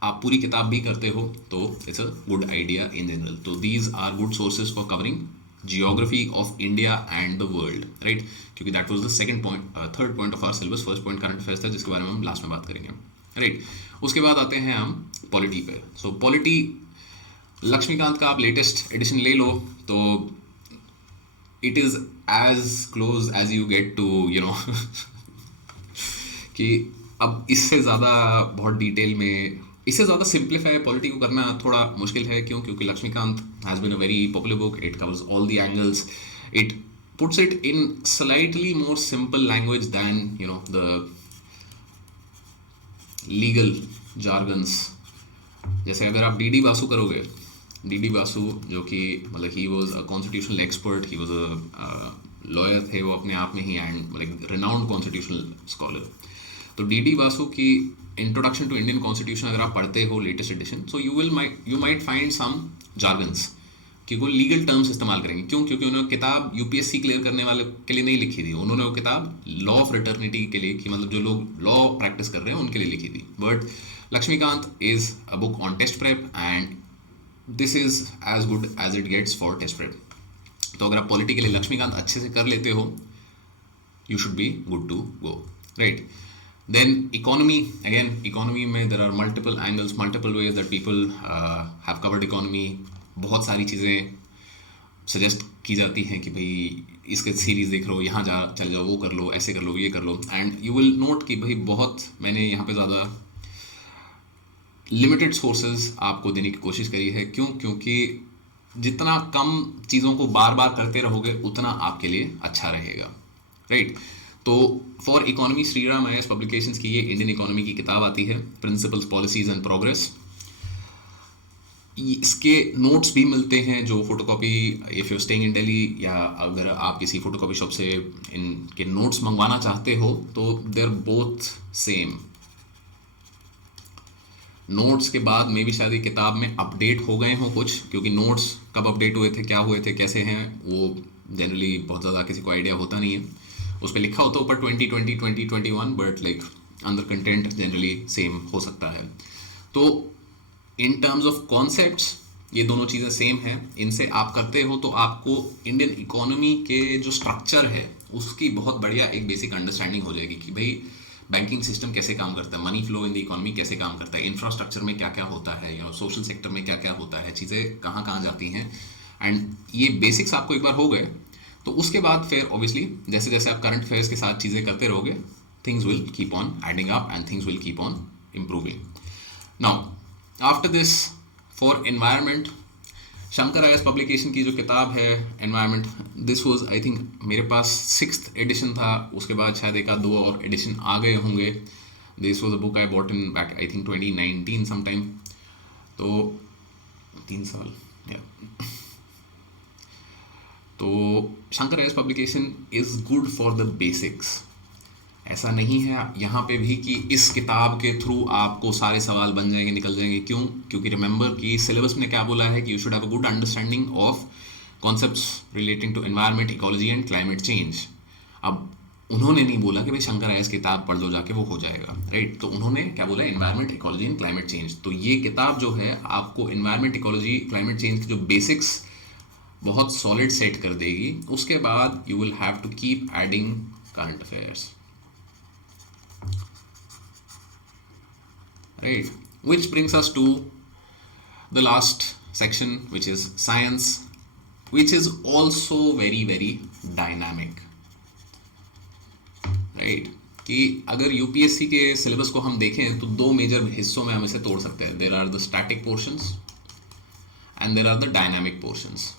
आप पूरी किताब भी करते हो तो it's a good idea in general. तो these are good sources for covering geography of India and the world, right. क्योंकि that was the second point, third point of our syllabus. First point current affairs था जिसके बारे में हम last में बात करेंगे, राइट। उसके बाद आते हैं हम पॉलिटी पे। सो पॉलिटी लक्ष्मीकांत का आप लेटेस्ट एडिशन ले लो तो it is as close as you get to you know कि अब इससे ज़्यादा बहुत डिटेल में, इससे ज़्यादा सिंप्लीफाई पॉलिटी को करना थोड़ा मुश्किल है। क्यों? क्योंकि Laxmikanth has been a very popular book, it covers all the angles, it puts it in slightly more simple language than you know the legal jargons. जैसे अगर आप डी बासु करोगे, डी बासु जो कि मतलब he was a constitutional expert, he was a lawyer थे वो अपने आप में ही, and like renowned constitutional scholar. तो डी बासु की इंट्रोडक्शन टू इंडियन कॉन्स्टिट्यूशन अगर आप पढ़ते हो latest edition, so you might find some jargons कि वो लीगल टर्म्स इस्तेमाल करेंगे। क्यों? क्योंकि उन्होंने किताब यूपीएससी क्लियर करने वाले के लिए नहीं लिखी थी, उन्होंने वो किताब लॉ ऑफ फ्रेटर्निटी के लिए, कि मतलब जो लोग लॉ प्रैक्टिस कर रहे हैं उनके लिए लिखी थी। But Laxmikanth is a book on test prep and this is as good as it gets for test prep. तो अगर आप पॉलिटी के लिए लक्ष्मीकांत अच्छे से कर लेते हो, you should be good to go, right. Then economy, again economy में there are multiple angles, multiple ways that people have covered economy। बहुत सारी चीज़ें सजेस्ट की जाती हैं कि भाई इसके सीरीज़ देख लो, यहाँ जा चल जाओ, वो कर लो, ऐसे कर लो, ये कर लो, एंड यू विल नोट कि भाई बहुत मैंने यहाँ पे ज़्यादा लिमिटेड सोर्सेज आपको देने की कोशिश करी है। क्यों? क्योंकि जितना कम चीज़ों को बार बार करते रहोगे उतना आपके लिए अच्छा रहेगा, राइट। तो for economy Shriram I S publications की ये इंडियन इकोनॉमी की किताब आती है, प्रिंसिपल्स, पॉलिसीज एंड प्रोग्रेस। इसके नोट्स भी मिलते हैं जो photocopy, if you staying in Delhi, या अगर आप किसी फोटोकॉपी शॉप से इनके नोट्स मंगवाना चाहते हो तो they are both same. Notes के बाद में भी शायद ये किताब में अपडेट हो गए हों कुछ, क्योंकि नोट्स कब अपडेट हुए थे, क्या हुए थे, कैसे हैं, वो जनरली बहुत ज़्यादा किसी को आइडिया होता नहीं है। उस पर लिखा होता है ऊपर 2020 2021, बट लाइक अंदर कंटेंट जनरली सेम हो सकता है। तो इन टर्म्स ऑफ कॉन्सेप्ट्स ये दोनों चीज़ें सेम हैं। इनसे आप करते हो तो आपको इंडियन इकोनॉमी के जो स्ट्रक्चर है उसकी बहुत बढ़िया एक बेसिक अंडरस्टैंडिंग हो जाएगी कि भाई बैंकिंग सिस्टम कैसे काम करता है, money flow in the economy कैसे काम करता है, इंफ्रास्ट्रक्चर में क्या क्या होता है, यू नो सोशल सेक्टर में क्या क्या होता है, चीज़ें कहाँ कहाँ जाती हैं, एंड ये बेसिक्स आपको एक बार हो गए तो उसके बाद फिर ऑब्वियसली जैसे जैसे आप करंट अफेयर्स के साथ चीज़ें करते रहोगे, things will keep on adding up and things will keep on improving. Now after this for environment, Shankar IAS publication की जो किताब है environment, this was I think मेरे पास 6th एडिशन था, उसके बाद शायद एक आध दो और एडिशन आ गए होंगे। This was a book I bought in back I think 2019 sometime, तो 3 साल या तो Shankar IAS publication is good for the basics. ऐसा नहीं है यहाँ पे भी कि इस किताब के थ्रू आपको सारे सवाल बन जाएंगे, निकल जाएंगे। क्यों? क्योंकि रिमेंबर कि सिलेबस में क्या बोला है कि you should have a good understanding of concepts relating to environment, ecology and climate change. अब उन्होंने नहीं बोला कि भाई शंकर आईएएस किताब पढ़ लो जाके वो हो जाएगा, राइट। तो उन्होंने क्या बोला? Environment, ecology and climate change. तो ये किताब जो है आपको एनवायरनमेंट, इकोलॉजी, क्लाइमेट चेंज के जो बेसिक्स बहुत सॉलिड सेट कर देगी। उसके बाद you will have to keep adding current affairs, right, which brings us to the last section, which is science, which is also very very dynamic, right। कि अगर UPSC के सिलेबस को हम देखें तो दो मेजर हिस्सों में हम इसे तोड़ सकते हैं। There are the static portions and there are the dynamic portions.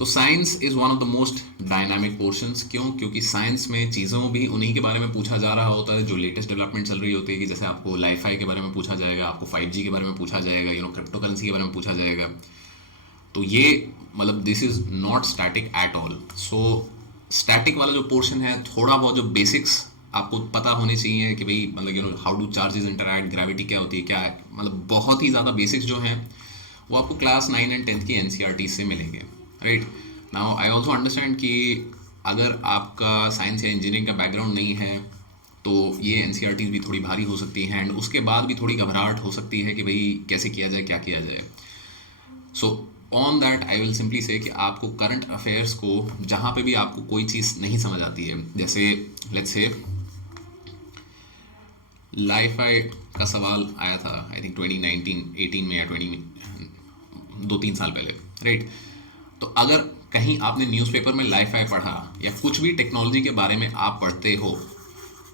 तो science is one of the most dynamic portions. क्यों? क्योंकि साइंस में चीज़ों भी उन्हीं के बारे में पूछा जा रहा होता है जो लेटेस्ट डेवलपमेंट चल रही होती है, कि जैसे आपको लाइफाई के बारे में पूछा जाएगा, आपको 5G के बारे में पूछा जाएगा, क्रिप्टो करेंसी के बारे में पूछा जाएगा। तो ये मतलब this is not static at all. So static वाला जो पोर्शन है, थोड़ा बहुत जो बेसिक्स आपको पता होने चाहिए कि भाई मतलब how do charges interact, gravity क्या होती है, क्या है, मतलब बहुत ही ज़्यादा बेसिक्स जो हैं वो आपको क्लास 9 एंड 10 की NCERT से मिलेंगे, right. Now I also understand कि अगर आपका साइंस या इंजीनियरिंग का बैकग्राउंड नहीं है तो ये NCERT भी थोड़ी भारी हो सकती हैं, एंड उसके बाद भी थोड़ी घबराहट हो सकती है कि भाई कैसे किया जाए, क्या किया जाए। So on that I will simply से कि आपको करंट अफेयर्स को जहाँ पे भी आपको कोई चीज़ नहीं समझ आती है, जैसे लेट्स से लाइफाई का सवाल आया था आई थिंक 2019-18 में या 20 में, 2-3 साल पहले, राइट। तो अगर कहीं आपने न्यूज़पेपर में लाइफाई पढ़ा या कुछ भी टेक्नोलॉजी के बारे में आप पढ़ते हो,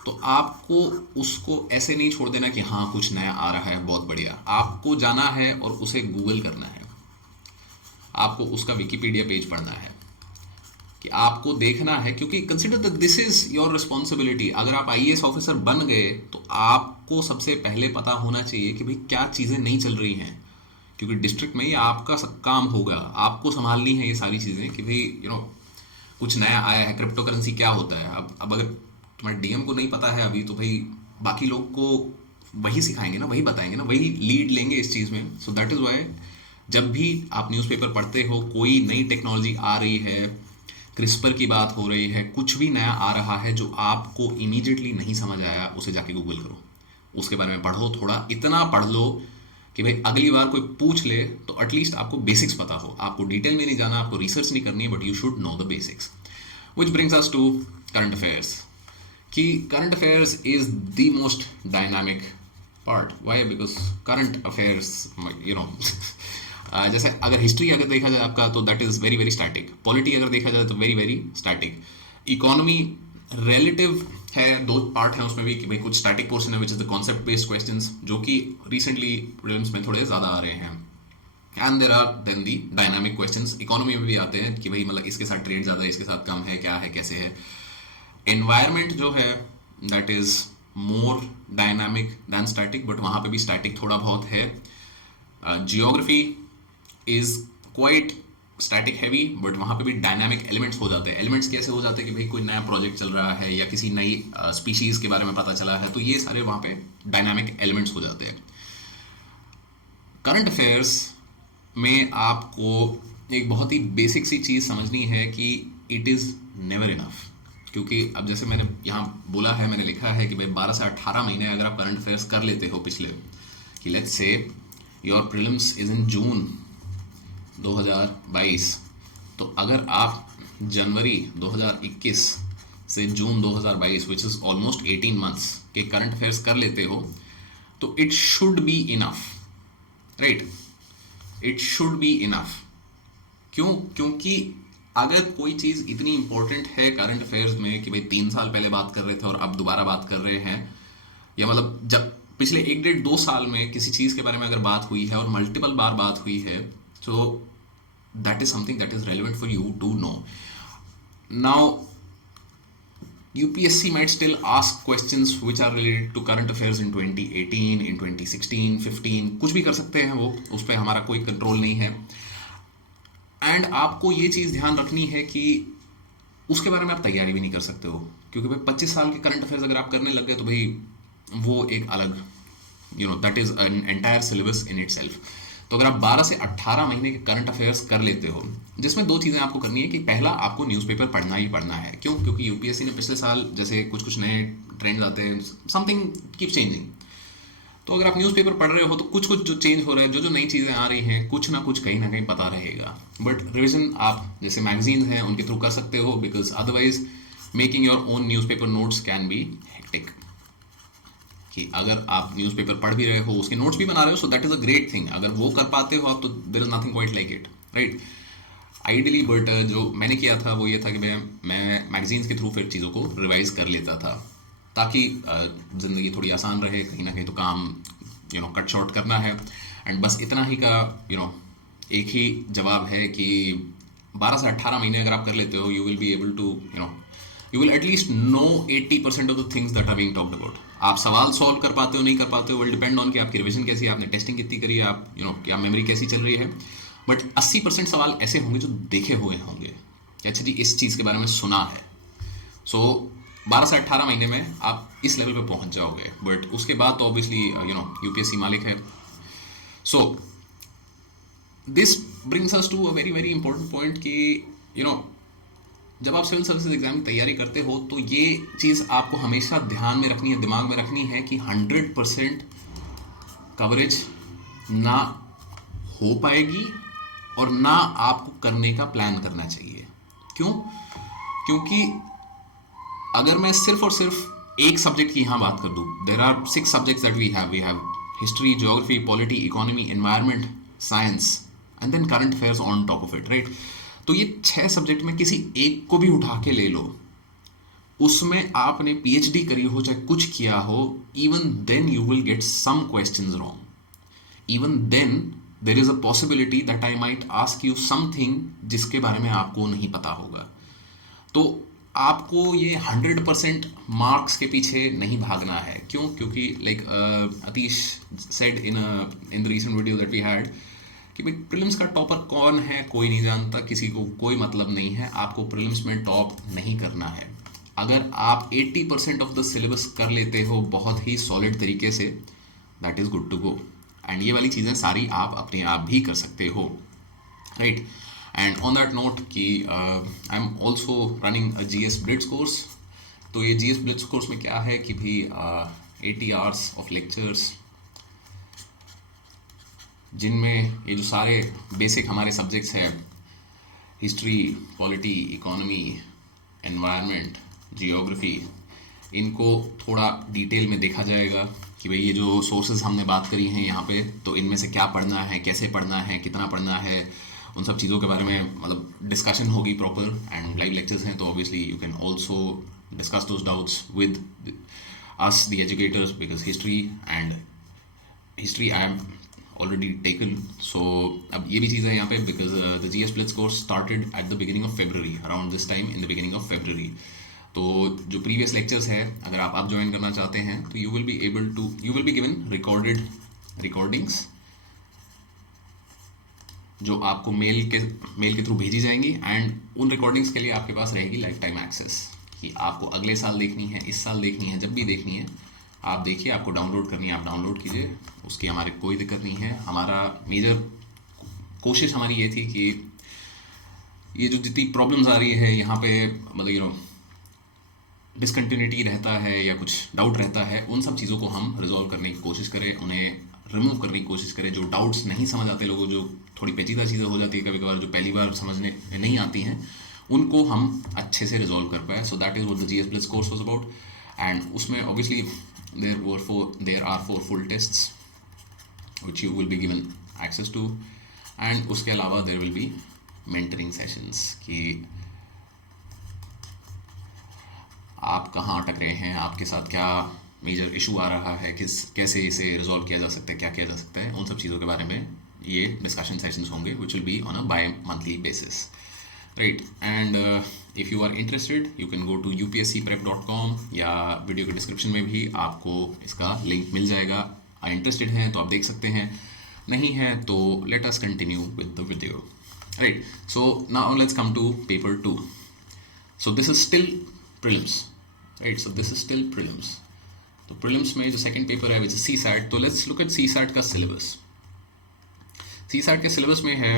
तो आपको उसको ऐसे नहीं छोड़ देना कि हाँ कुछ नया आ रहा है बहुत बढ़िया। आपको जाना है और उसे गूगल करना है, आपको उसका विकिपीडिया पेज पढ़ना है, कि आपको देखना है, क्योंकि consider that this is your responsibility. अगर आप IAS ऑफिसर बन गए तो आपको सबसे पहले पता होना चाहिए कि भाई क्या चीज़ें नहीं चल रही हैं, क्योंकि डिस्ट्रिक्ट में ही आपका सब काम होगा, आपको संभालनी है ये सारी चीज़ें कि भाई कुछ नया आया है, क्रिप्टो करेंसी क्या होता है। अब अगर तुम्हारे DM को नहीं पता है अभी, तो भाई बाकी लोग को वही सिखाएंगे ना, वही बताएंगे ना, वही लीड लेंगे इस चीज़ में। सो दैट इज़ वाई जब भी आप न्यूज़पेपर पढ़ते हो, कोई नई टेक्नोलॉजी आ रही है, क्रिस्पर की बात हो रही है, कुछ भी नया आ रहा है जो आपको इमीडिएटली नहीं समझ आया, उसे जाके गूगल करो, उसके बारे में पढ़ो, थोड़ा इतना पढ़ लो कि भाई अगली बार कोई पूछ ले तो एटलीस्ट आपको बेसिक्स पता हो। आपको डिटेल में नहीं जाना, आपको रिसर्च नहीं करनी है, but you should know the basics. Which brings us to current affairs, कि current affairs is the most dynamic part. Why? Because current affairs जैसे अगर हिस्ट्री अगर देखा जाए आपका, तो that is very very static. Polity अगर देखा जाए तो very very static. Economy relative है, दो पार्ट हैं उसमें भी, कि भाई कुछ स्टैटिक पोर्शन है which is the concept based questions, जो कि रिसेंटली प्रीलिम्स में थोड़े ज़्यादा आ रहे हैं, and there are then the dynamic questions. Economy में भी आते हैं कि भाई मतलब इसके साथ ट्रेड ज़्यादा है, इसके साथ कम है, क्या है, कैसे है। एनवायरमेंट जो है that is more dynamic than static, but वहाँ पे भी स्टैटिक थोड़ा बहुत है। Geography is quite static heavy, but वहाँ पे भी डायनामिक एलिमेंट्स हो जाते हैं। एलिमेंट्स कैसे हो जाते हैं कि भाई कोई नया प्रोजेक्ट चल रहा है या किसी नई स्पीशीज़ के बारे में पता चला है, तो ये सारे वहाँ पे डायनामिक एलिमेंट्स हो जाते हैं। करंट अफेयर्स में आपको एक बहुत ही बेसिक सी चीज़ समझनी है कि इट इज़ नेवर इनफ। क्योंकि अब जैसे मैंने यहाँ बोला है, मैंने लिखा है कि भाई 12 से 18 महीने अगर आप करंट अफेयर्स कर लेते हो पिछले, कि let's say your prelims is in June 2022, तो अगर आप जनवरी 2021 से जून 2022 विच इज़ ऑलमोस्ट 18 मंथ्स के करंट अफेयर्स कर लेते हो, तो it should be enough, right. It should be enough. क्यों? क्योंकि अगर कोई चीज़ इतनी इंपॉर्टेंट है करंट अफेयर्स में कि भाई 3 साल पहले बात कर रहे थे और अब दोबारा बात कर रहे हैं, या मतलब जब पिछले 1-1.5-2 साल में किसी चीज़ के बारे में अगर बात हुई है और मल्टीपल बार बात हुई है, तो that is something that is relevant for you to know. Now UPSC might still ask questions which are related to current affairs in 2018, in 2016, 15, कुछ भी कर सकते हैं वो, उस पर हमारा कोई कंट्रोल नहीं है। एंड आपको ये चीज़ ध्यान रखनी है कि उसके बारे में आप तैयारी भी नहीं कर सकते हो, क्योंकि भाई 25 साल के करंट अफेयर्स अगर आप करने लग गए तो भाई वो एक अलग that is an entire syllabus in it self. तो अगर आप 12 से 18 महीने के करंट अफेयर्स कर लेते हो, जिसमें 2 चीज़ें आपको करनी है कि पहला आपको न्यूज़पेपर पढ़ना ही पढ़ना है। क्यों? क्योंकि UPSC ने पिछले साल जैसे कुछ कुछ नए ट्रेंड्स आते हैं, समथिंग कीप चेंजिंग। तो अगर आप न्यूज़पेपर पढ़ रहे हो तो कुछ कुछ जो चेंज हो रहा है, जो नई चीज़ें आ रही हैं, कुछ ना कुछ कहीं ना कहीं पता रहेगा। बट रिविजन आप जैसे मैगजीन्स हैं उनके थ्रू कर सकते हो, because otherwise making your own newspaper notes can be hectic. कि अगर आप न्यूज़पेपर पढ़ भी रहे हो, उसके नोट्स भी बना रहे हो, so that is a great thing. अगर वो कर पाते हो आप, तो there is nothing quite like it, right, ideally. But जो मैंने किया था वो ये था कि मैं मैगजीन्स के थ्रू फिर चीज़ों को रिवाइज कर लेता था, ताकि ज़िंदगी थोड़ी आसान रहे। कहीं ना कहीं तो काम कट शॉर्ट करना है, एंड बस इतना ही का एक ही जवाब है कि 12 से 18 महीने अगर आप कर लेते हो, you will be able to you will at least know 80% of the things that are being talked about. आप सवाल सॉल्व कर पाते हो नहीं कर पाते हो, विल डिपेंड ऑन कि आपकी रिविजन कैसी है, आपने टेस्टिंग कितनी करी है, आप क्या मेमोरी कैसी चल रही है. बट 80% सवाल ऐसे होंगे जो देखे हुए होंगे, अच्छा जी इस चीज़ के बारे में सुना है. सो 12 से 18 महीने में आप इस लेवल पे पहुंच जाओगे. बट उसके बाद तो ऑब्वियसली यूपीएससी मालिक है. So this brings us to a very very important point कि जब आप सिविल सर्विसेज एग्जाम की तैयारी करते हो तो ये चीज़ आपको हमेशा ध्यान में रखनी है, दिमाग में रखनी है कि 100% कवरेज ना हो पाएगी और ना आपको करने का प्लान करना चाहिए. क्यों? क्योंकि अगर मैं सिर्फ और सिर्फ एक सब्जेक्ट की यहाँ बात कर दूँ, there are 6 subjects that we have history, geography, polity, economy, environment, science and then current affairs on top of it, right. तो ये 6 सब्जेक्ट में किसी एक को भी उठा के ले लो, उसमें आपने पीएचडी करी हो चाहे कुछ किया हो, even then you will get some questions wrong. Even then there is a possibility that I might ask you something जिसके बारे में आपको नहीं पता होगा. तो आपको ये 100% मार्क्स के पीछे नहीं भागना है. क्यों? क्योंकि like Atish said in the recent video that we had कि भाई प्रीलिम्स का टॉपर कौन है कोई नहीं जानता, किसी को कोई मतलब नहीं है. आपको प्रीलिम्स में टॉप नहीं करना है. अगर आप 80% ऑफ द सिलेबस कर लेते हो बहुत ही सॉलिड तरीके से, that is good to go. And ये वाली चीज़ें सारी आप अपने आप भी कर सकते हो, right. And on that note कि I am also running a GS blitz course. तो ये GS ब्लिट्स कोर्स में क्या है कि भी 80 आवर्स ऑफ लेक्चर्स, जिनमें ये जो सारे बेसिक हमारे सब्जेक्ट्स हैं, history, polity, economy, environment, geography, इनको थोड़ा डिटेल में देखा जाएगा कि भाई ये जो सोर्सेज हमने बात करी हैं यहाँ पे, तो इनमें से क्या पढ़ना है, कैसे पढ़ना है, कितना पढ़ना है, उन सब चीज़ों के बारे में मतलब डिस्कशन होगी प्रॉपर. एंड लाइव लेक्चर्स हैं तो obviously you can also discuss those doubts with us the educators, because history I am already taken. So अब ये भी चीज़ है यहाँ पे, because the GS Blitz course started at the beginning of February, around this time in the beginning of February. तो जो previous lectures है अगर आप ज्वाइन करना चाहते हैं तो you will be given recordings जो आपको मेल के थ्रू भेजी जाएंगी. एंड उन रिकॉर्डिंग्स के लिए आपके पास रहेगी लाइफ टाइम एक्सेस कि आपको अगले साल देखनी है, इस साल देखनी है, जब भी देखनी है आप देखिए. आपको डाउनलोड करनी है आप डाउनलोड कीजिए, उसकी हमारे कोई दिक्कत नहीं है. हमारा मेजर कोशिश हमारी ये थी कि ये जो जितनी प्रॉब्लम्स आ रही है यहाँ पे, मतलब डिसकंटिन्यूटी रहता है या कुछ डाउट रहता है, उन सब चीज़ों को हम रिजॉल्व करने की कोशिश करें, उन्हें रिमूव करने की कोशिश करें. जो डाउट्स नहीं समझ आते लोगों, जो थोड़ी पेचीदा चीज़ें हो जाती है कभी कभार, जो पहली बार समझने नहीं आती हैं, उनको हम अच्छे से रिजॉल्व कर पाए. सो that is what the GS Blitz course was about. And उसमें obviously there are 4 full tests which you will be given access to. and उसके अलावा there will be mentoring sessions कि आप कहाँ अटक रहे हैं, आपके साथ क्या मेजर इशू आ रहा है, कैसे इसे रिजॉल्व किया जा सकता है, क्या किया जा सकता है, उन सब चीज़ों के बारे में ये डिस्कशन सेशंस होंगे which will be on a bi-monthly basis, right. And if you are interested you can go to upscprep.com या वीडियो के डिस्क्रिप्शन में भी आपको इसका लिंक मिल जाएगा. इंटरेस्टेड हैं तो आप देख सकते हैं, नहीं है तो let us continue with the video, right. So now let's come to paper 2. So this is still prelims, right. So this is still prelims. तो prelims में जो second paper है which is CSAT, तो let's look at CSAT का syllabus. CSAT के syllabus में है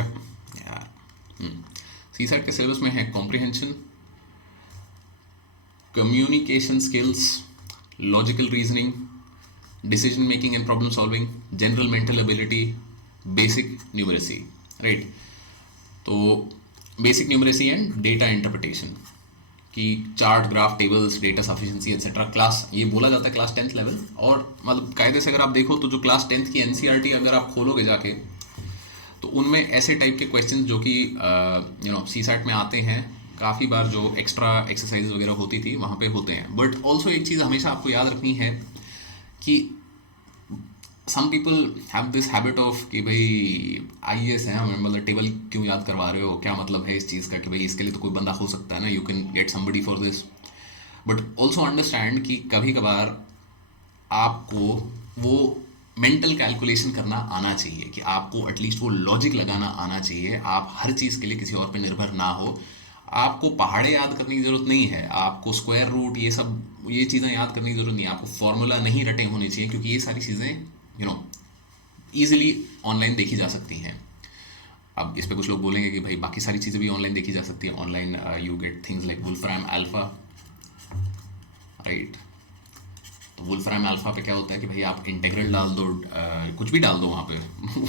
CSAT के syllabus में है comprehension, communication skills, logical reasoning, decision making and problem solving, general mental ability, basic numeracy, right. तो basic numeracy and data interpretation कि chart, graph, tables, data sufficiency etcetera class, ये बोला जाता है क्लास 10th लेवल. और मतलब कायदे से अगर आप देखो तो जो क्लास 10th की NCERT अगर आप खोलोगे जाके तो उनमें ऐसे टाइप के क्वेश्चंस जो कि CSAT में आते हैं, काफ़ी बार जो एक्स्ट्रा एक्सरसाइज वगैरह होती थी वहाँ पे होते हैं. बट ऑल्सो एक चीज़ हमेशा आपको याद रखनी है कि some people have this habit of कि भाई आईएएस है, हमें मतलब टेबल क्यों याद करवा रहे हो, क्या मतलब है इस चीज़ का, कि भाई इसके लिए तो कोई बंदा हो सकता है ना, you can get somebody for this. But also understand कि कभी कभार आपको वो मेंटल कैलकुलेशन करना आना चाहिए, कि आपको एटलीस्ट वो लॉजिक लगाना आना चाहिए। आप हर चीज़ के लिए किसी और पे निर्भर ना हो। आपको पहाड़े याद करने की ज़रूरत नहीं है, आपको स्क्वायर रूट ये चीज़ें याद करने की ज़रूरत नहीं है, आपको फॉर्मूला नहीं रटे होने चाहिए, क्योंकि ये सारी चीज़ें ईजिली ऑनलाइन देखी जा सकती हैं। अब इस पे कुछ लोग बोलेंगे कि भाई बाकी सारी चीज़ें भी ऑनलाइन देखी जा सकती हैं। Online you get things like Wolfram Alpha, right. तो वुल्फ्राइम अल्फा पे क्या होता है कि भाई आप इंटीग्रल डाल दो, कुछ भी डाल दो वहाँ पे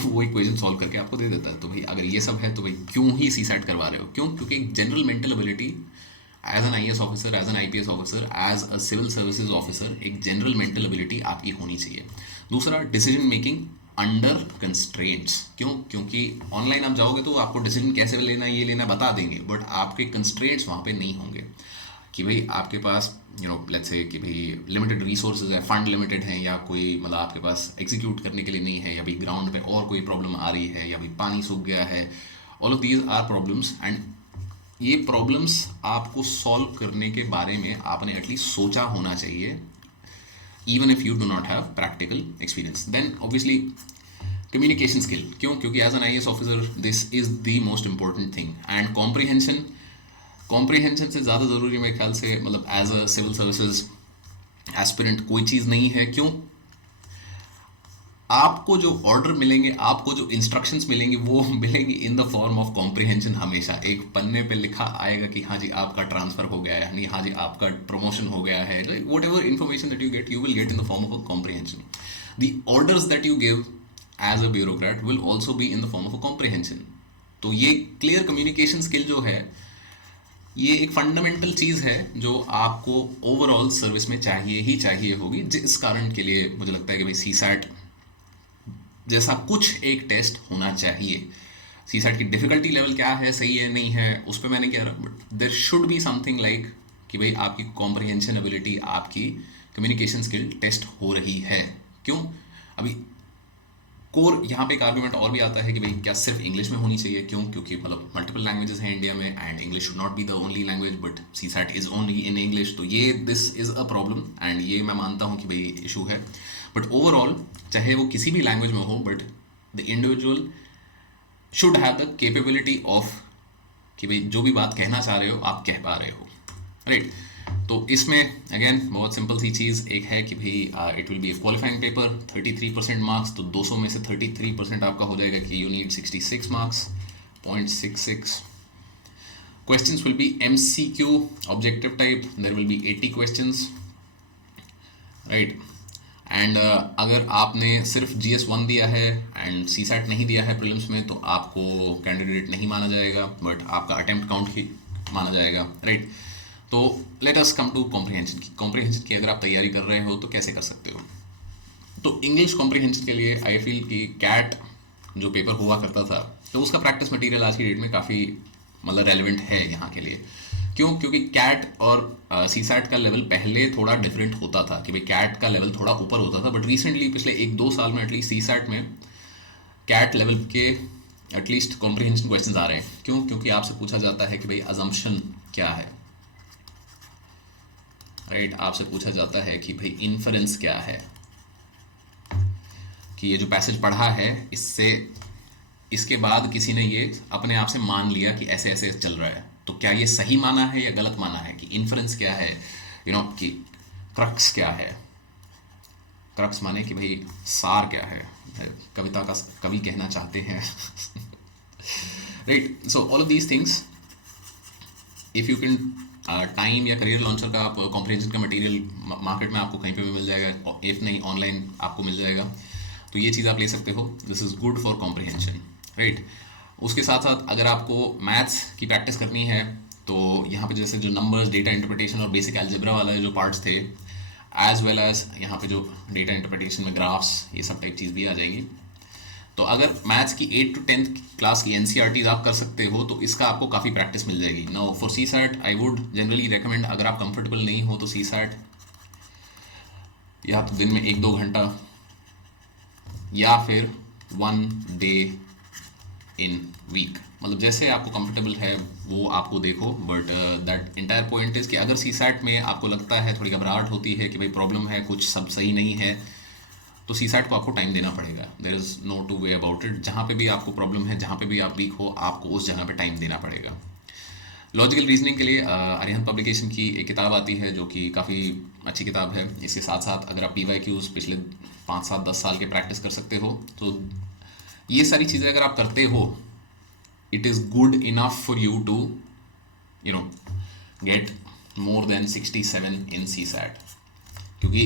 वो इक्वेशन सॉल्व करके आपको दे देता है। तो भाई अगर ये सब है तो भाई क्यों ही सी सेट करवा रहे हो? क्यों? क्योंकि एक general mental ability as an IAS officer, as an IPS officer, as a civil services officer, एक जनरल मेंटल एबिलिटी आपकी होनी चाहिए। दूसरा, डिसीजन मेकिंग अंडर कंस्ट्रेंट्स। क्यों? क्योंकि ऑनलाइन आप जाओगे तो आपको डिसीजन कैसे लेना है, ये लेना बता देंगे, बट आपके कंस्ट्रेंट्स वहाँ पे नहीं होंगे कि भाई आपके पास लेट्स से कि भाई लिमिटेड रिसोर्सेज है, फंड लिमिटेड हैं, या कोई मतलब आपके पास एग्जीक्यूट करने के लिए नहीं है, या भाई ग्राउंड पे और कोई प्रॉब्लम आ रही है, या भाई पानी सूख गया है। All of these are problems, and ये प्रॉब्लम्स आपको सॉल्व करने के बारे में आपने एटलीस्ट सोचा होना चाहिए, even if you do not have practical experience. Then obviously communication skill. क्यों? क्योंकि as an IAS officer this is the most important thing, and comprehension से ज़्यादा ज़रूरी मेरे ख्याल से मतलब as a civil services aspirant कोई चीज़ नहीं है। क्यों? आपको जो ऑर्डर मिलेंगे, आपको जो इंस्ट्रक्शंस मिलेंगे, वो मिलेंगे इन द फॉर्म ऑफ कॉम्प्रिहेंशन। हमेशा एक पन्ने पे लिखा आएगा कि हाँ जी आपका ट्रांसफर हो गया है, नहीं हाँ जी आपका प्रमोशन हो गया है, whatever information that you will get in the form of a comprehension. The orders that you give as a bureaucrat will also be in the form of a comprehension. तो ये clear communication skill जो है, ये एक fundamental चीज़ है जो आपको overall service में चाहिए ही चाहिए होगी। जिस कारण के लिए मुझे लगता है कि भाई सी सैट जैसा कुछ एक टेस्ट होना चाहिए। सी सेट की डिफिकल्टी लेवल क्या है, सही है नहीं है, उस पर मैंने कह रहा, but there should be something like कि भाई आपकी कॉम्प्रिहेंशन एबिलिटी, आपकी कम्युनिकेशन स्किल टेस्ट हो रही है। क्यों? अभी कोर यहाँ पे एक आर्गूमेंट और भी आता है कि भाई क्या सिर्फ इंग्लिश में होनी चाहिए? क्यों? क्योंकि मतलब मल्टीपल लैंग्वेजेस हैं इंडिया में, and English should not be the only language, but C SAT is only in English. तो ये this is a problem, and ये मैं मानता हूँ कि भाई इशू है। बट ओवरऑल चाहे वो किसी भी लैंग्वेज में हो, but the individual should have the capability of कि भाई जो भी बात कहना चाह रहे हो आप कह पा रहे हो, राइट। तो इसमें अगेन बहुत सिंपल सी चीज़ एक है कि भाई it will be a qualifying paper, 33% marks, तो 200 में से 33% आपका हो जाएगा कि you need 66 marks, 0.66। Questions will be MCQ objective type, there will be 80 questions, right. And अगर आपने सिर्फ GS1 दिया है एंड सी सेट नहीं दिया है प्रीलिम्स में, तो आपको कैंडिडेट नहीं माना जाएगा, बट आपका अटेम्प्ट काउंट ही माना जाएगा, राइट। तो let us come to comprehension की। कॉम्प्रिहेंशन की अगर आप तैयारी कर रहे हो तो कैसे कर सकते हो? तो इंग्लिश कॉम्प्रिहेंशन के लिए आई फील कि कैट जो पेपर हुआ करता था, तो उसका प्रैक्टिस मटेरियल आज की डेट में काफ़ी मतलब रेलिवेंट है यहाँ के लिए। क्यों? क्योंकि कैट और सी सैट का लेवल पहले थोड़ा डिफरेंट होता था, कि भाई कैट का लेवल थोड़ा ऊपर होता था, बट रिसेंटली पिछले 1-2 साल में एटलीस्ट सी सैट में कैट लेवल के एटलीस्ट कॉम्प्रिहेंशन क्वेश्चंस आ रहे हैं। क्यों? क्योंकि आपसे पूछा जाता है कि भाई अजम्पशन क्या है, राइट। आपसे पूछा जाता है कि भाई इन्फरेंस क्या है, कि ये जो पैसेज पढ़ा है इसके बाद किसी ने ये अपने आप से मान लिया कि ऐसे ऐसे चल रहा है, तो क्या ये सही माना है या गलत माना है? कि इन्फरेंस क्या है, कि क्रक्स क्या है। क्रक्स माने कि भाई सार क्या है, कविता का कवि कहना चाहते हैं right. So all of these things if you can time या करियर लॉन्चर का आप कॉम्प्रिहेंशन का मटेरियल मार्केट में आपको कहीं पे भी मिल जाएगा, इफ़ नहीं ऑनलाइन आपको मिल जाएगा, तो ये चीज़ आप ले सकते हो। This is good for comprehension, right. उसके साथ साथ अगर आपको मैथ्स की प्रैक्टिस करनी है, तो यहाँ पे जैसे जो नंबर्स, डेटा इंटरप्रिटेशन और बेसिक अलजेब्रा वाला जो पार्ट्स थे, एज वेल एज यहाँ पे जो डेटा इंटरप्रिटेशन में ग्राफ्स, ये सब टाइप चीज़ भी आ जाएंगी। तो अगर मैथ्स की 8 to 10th क्लास की NCERTs आप कर सकते हो, तो इसका आपको काफ़ी प्रैक्टिस मिल जाएगी। Now for CSAT I would generally recommend, अगर आप कंफर्टेबल नहीं हो तो सी सैट या तो दिन में 1-2 घंटा या फिर 1 डे इन वीक, मतलब जैसे आपको कंफर्टेबल है वो आपको देखो, but that entire point is कि अगर सी सैट में आपको लगता है, थोड़ी घबराहट होती है कि भाई प्रॉब्लम है, कुछ सब सही नहीं है, तो सी सैट को आपको टाइम देना पड़ेगा। There is no two way about it. जहाँ पे भी आपको प्रॉब्लम है, जहाँ पे भी आप वीक हो, आपको उस जगह पे टाइम देना पड़ेगा। लॉजिकल रीजनिंग के लिए अरिहंत पब्लिकेशन की एक किताब आती है जो कि काफ़ी अच्छी किताब है। इसके साथ साथ अगर आप PYQs पिछले 5 7 10 साल के प्रैक्टिस कर सकते हो, तो ये सारी चीज़ें अगर आप करते हो, it is good enough for you to you know get more than 67 in CSAT। क्योंकि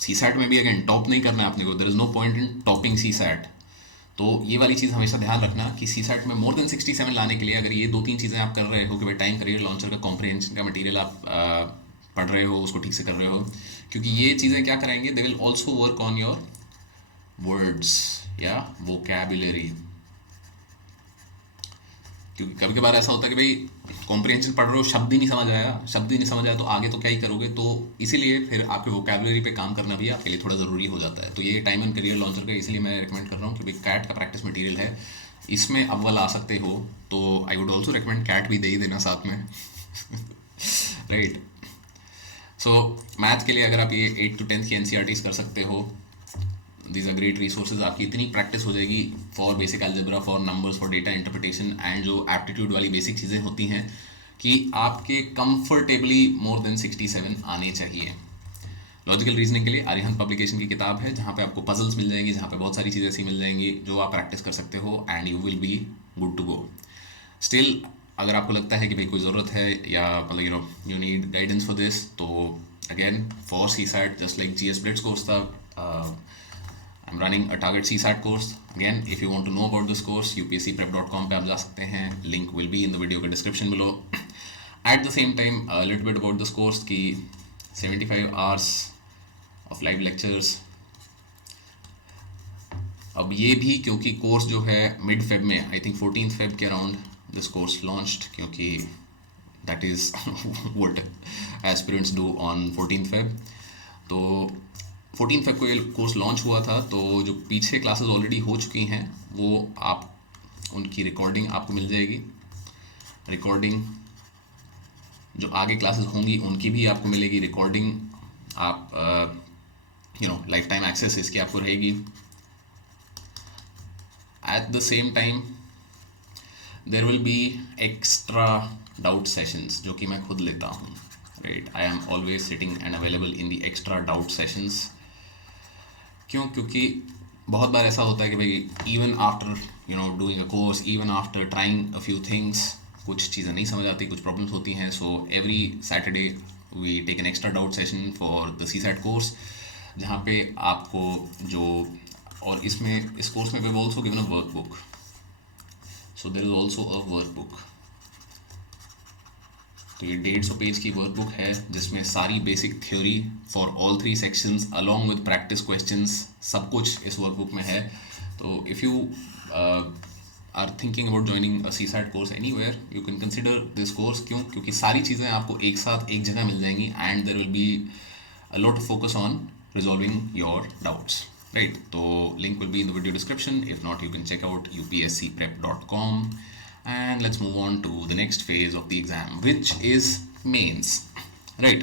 CSAT में भी अगेन टॉप नहीं करना है आपने को, there is no point in topping CSAT। तो ये वाली चीज़ हमेशा ध्यान रखना कि CSAT में मोर देन 67 लाने के लिए अगर ये 2 3 चीज़ें आप कर रहे हो कि भाई टाइम करियर लॉन्चर का कॉम्प्रिहेंशन का मटेरियल आप पढ़ रहे हो, उसको ठीक से कर रहे हो, क्योंकि ये चीज़ें क्या कराएंगे, they will also work on your words या वोकैबुलरी। क्योंकि कभी कभार ऐसा होता है कि भाई कॉम्प्रिहेंशन पढ़ रहे हो, शब्द ही नहीं समझ आया, शब्द ही नहीं समझ आया तो आगे तो क्या ही करोगे। तो इसीलिए फिर आपके वोकैबुलरी पे काम करना भी आपके लिए थोड़ा ज़रूरी हो जाता है। तो ये टाइम एंड करियर लॉन्चर का इसलिए मैं रिकमेंड कर रहा हूँ कि भाई कैट का प्रैक्टिस मटेरियल है, इसमें अव्वल आ सकते हो। तो I would also recommend CAT भी दे ही देना साथ में। राइट। सो मैथ के लिए अगर आप ये 8 to 10 की NCERTs कर सकते हो, दीज आर ग्रेट रिसोर्सेज। आपकी इतनी प्रैक्टिस हो जाएगी for basic algebra, for numbers, for data interpretation and जो एप्टीट्यूड वाली बेसिक चीज़ें होती हैं, कि आपके कंफर्टेबली मोर देन 67 आने चाहिए। लॉजिकल रीजनिंग के लिए अरिहंत पब्लिकेशन की किताब है, जहाँ पे आपको पजल्स मिल जाएंगी, जहाँ पे बहुत सारी चीज़ें ऐसी मिल जाएंगी जो आप प्रैक्टिस कर सकते हो and you will be good to go. Still अगर आपको लगता है कि भाई कोई ज़रूरत है या मतलब you need guidance for this, तो again for CSAT just like GS Blitz course था, I'm running a target CSAT course. Again, if you want to know about this course, upscprep.com पे आप जा सकते हैं, link will be in the video के description below. At the same time, a little bit about this course की 75 hours of live lectures। अब ये भी क्योंकि कोर्स जो है मिड फेब में, आई थिंक 14th Feb के अराउंड दिस कोर्स लॉन्च्ड, क्योंकि that is what aspirants do on 14th Feb। तो 14 Feb को ये कोर्स लॉन्च हुआ था, तो जो पीछे क्लासेस ऑलरेडी हो चुकी हैं वो आप उनकी रिकॉर्डिंग आपको मिल जाएगी। रिकॉर्डिंग जो आगे क्लासेस होंगी उनकी भी आपको मिलेगी रिकॉर्डिंग। आप लाइफ टाइम एक्सेस इसकी आपको रहेगी। At the same time there will be extra doubt sessions जो कि मैं खुद लेता हूँ। Right, I am always sitting and available in the extra doubt sessions. क्यों? क्योंकि बहुत बार ऐसा होता है कि भाई even after doing a course, even after trying a few things, कुछ चीज़ें नहीं समझ आती, कुछ प्रॉब्लम्स होती हैं। So every Saturday we take an extra doubt session for the CSAT course, जहाँ पे आपको जो, और इसमें इस कोर्स में we have also given a work book. So there is also a work book. तो ये 150 पेज की वर्कबुक है जिसमें सारी basic theory for all 3 sections along with practice questions, सब कुछ इस वर्कबुक में है। तो if you are thinking about joining a CSAT course anywhere, you can consider this course. क्यों? क्योंकि सारी चीज़ें आपको एक साथ एक जगह मिल जाएंगी and there will be a lot of focus on resolving your doubts. Right, तो link will be in the video description. If not, you can check out upscprep.com। and let's move on to the next phase of the exam, which is mains। right,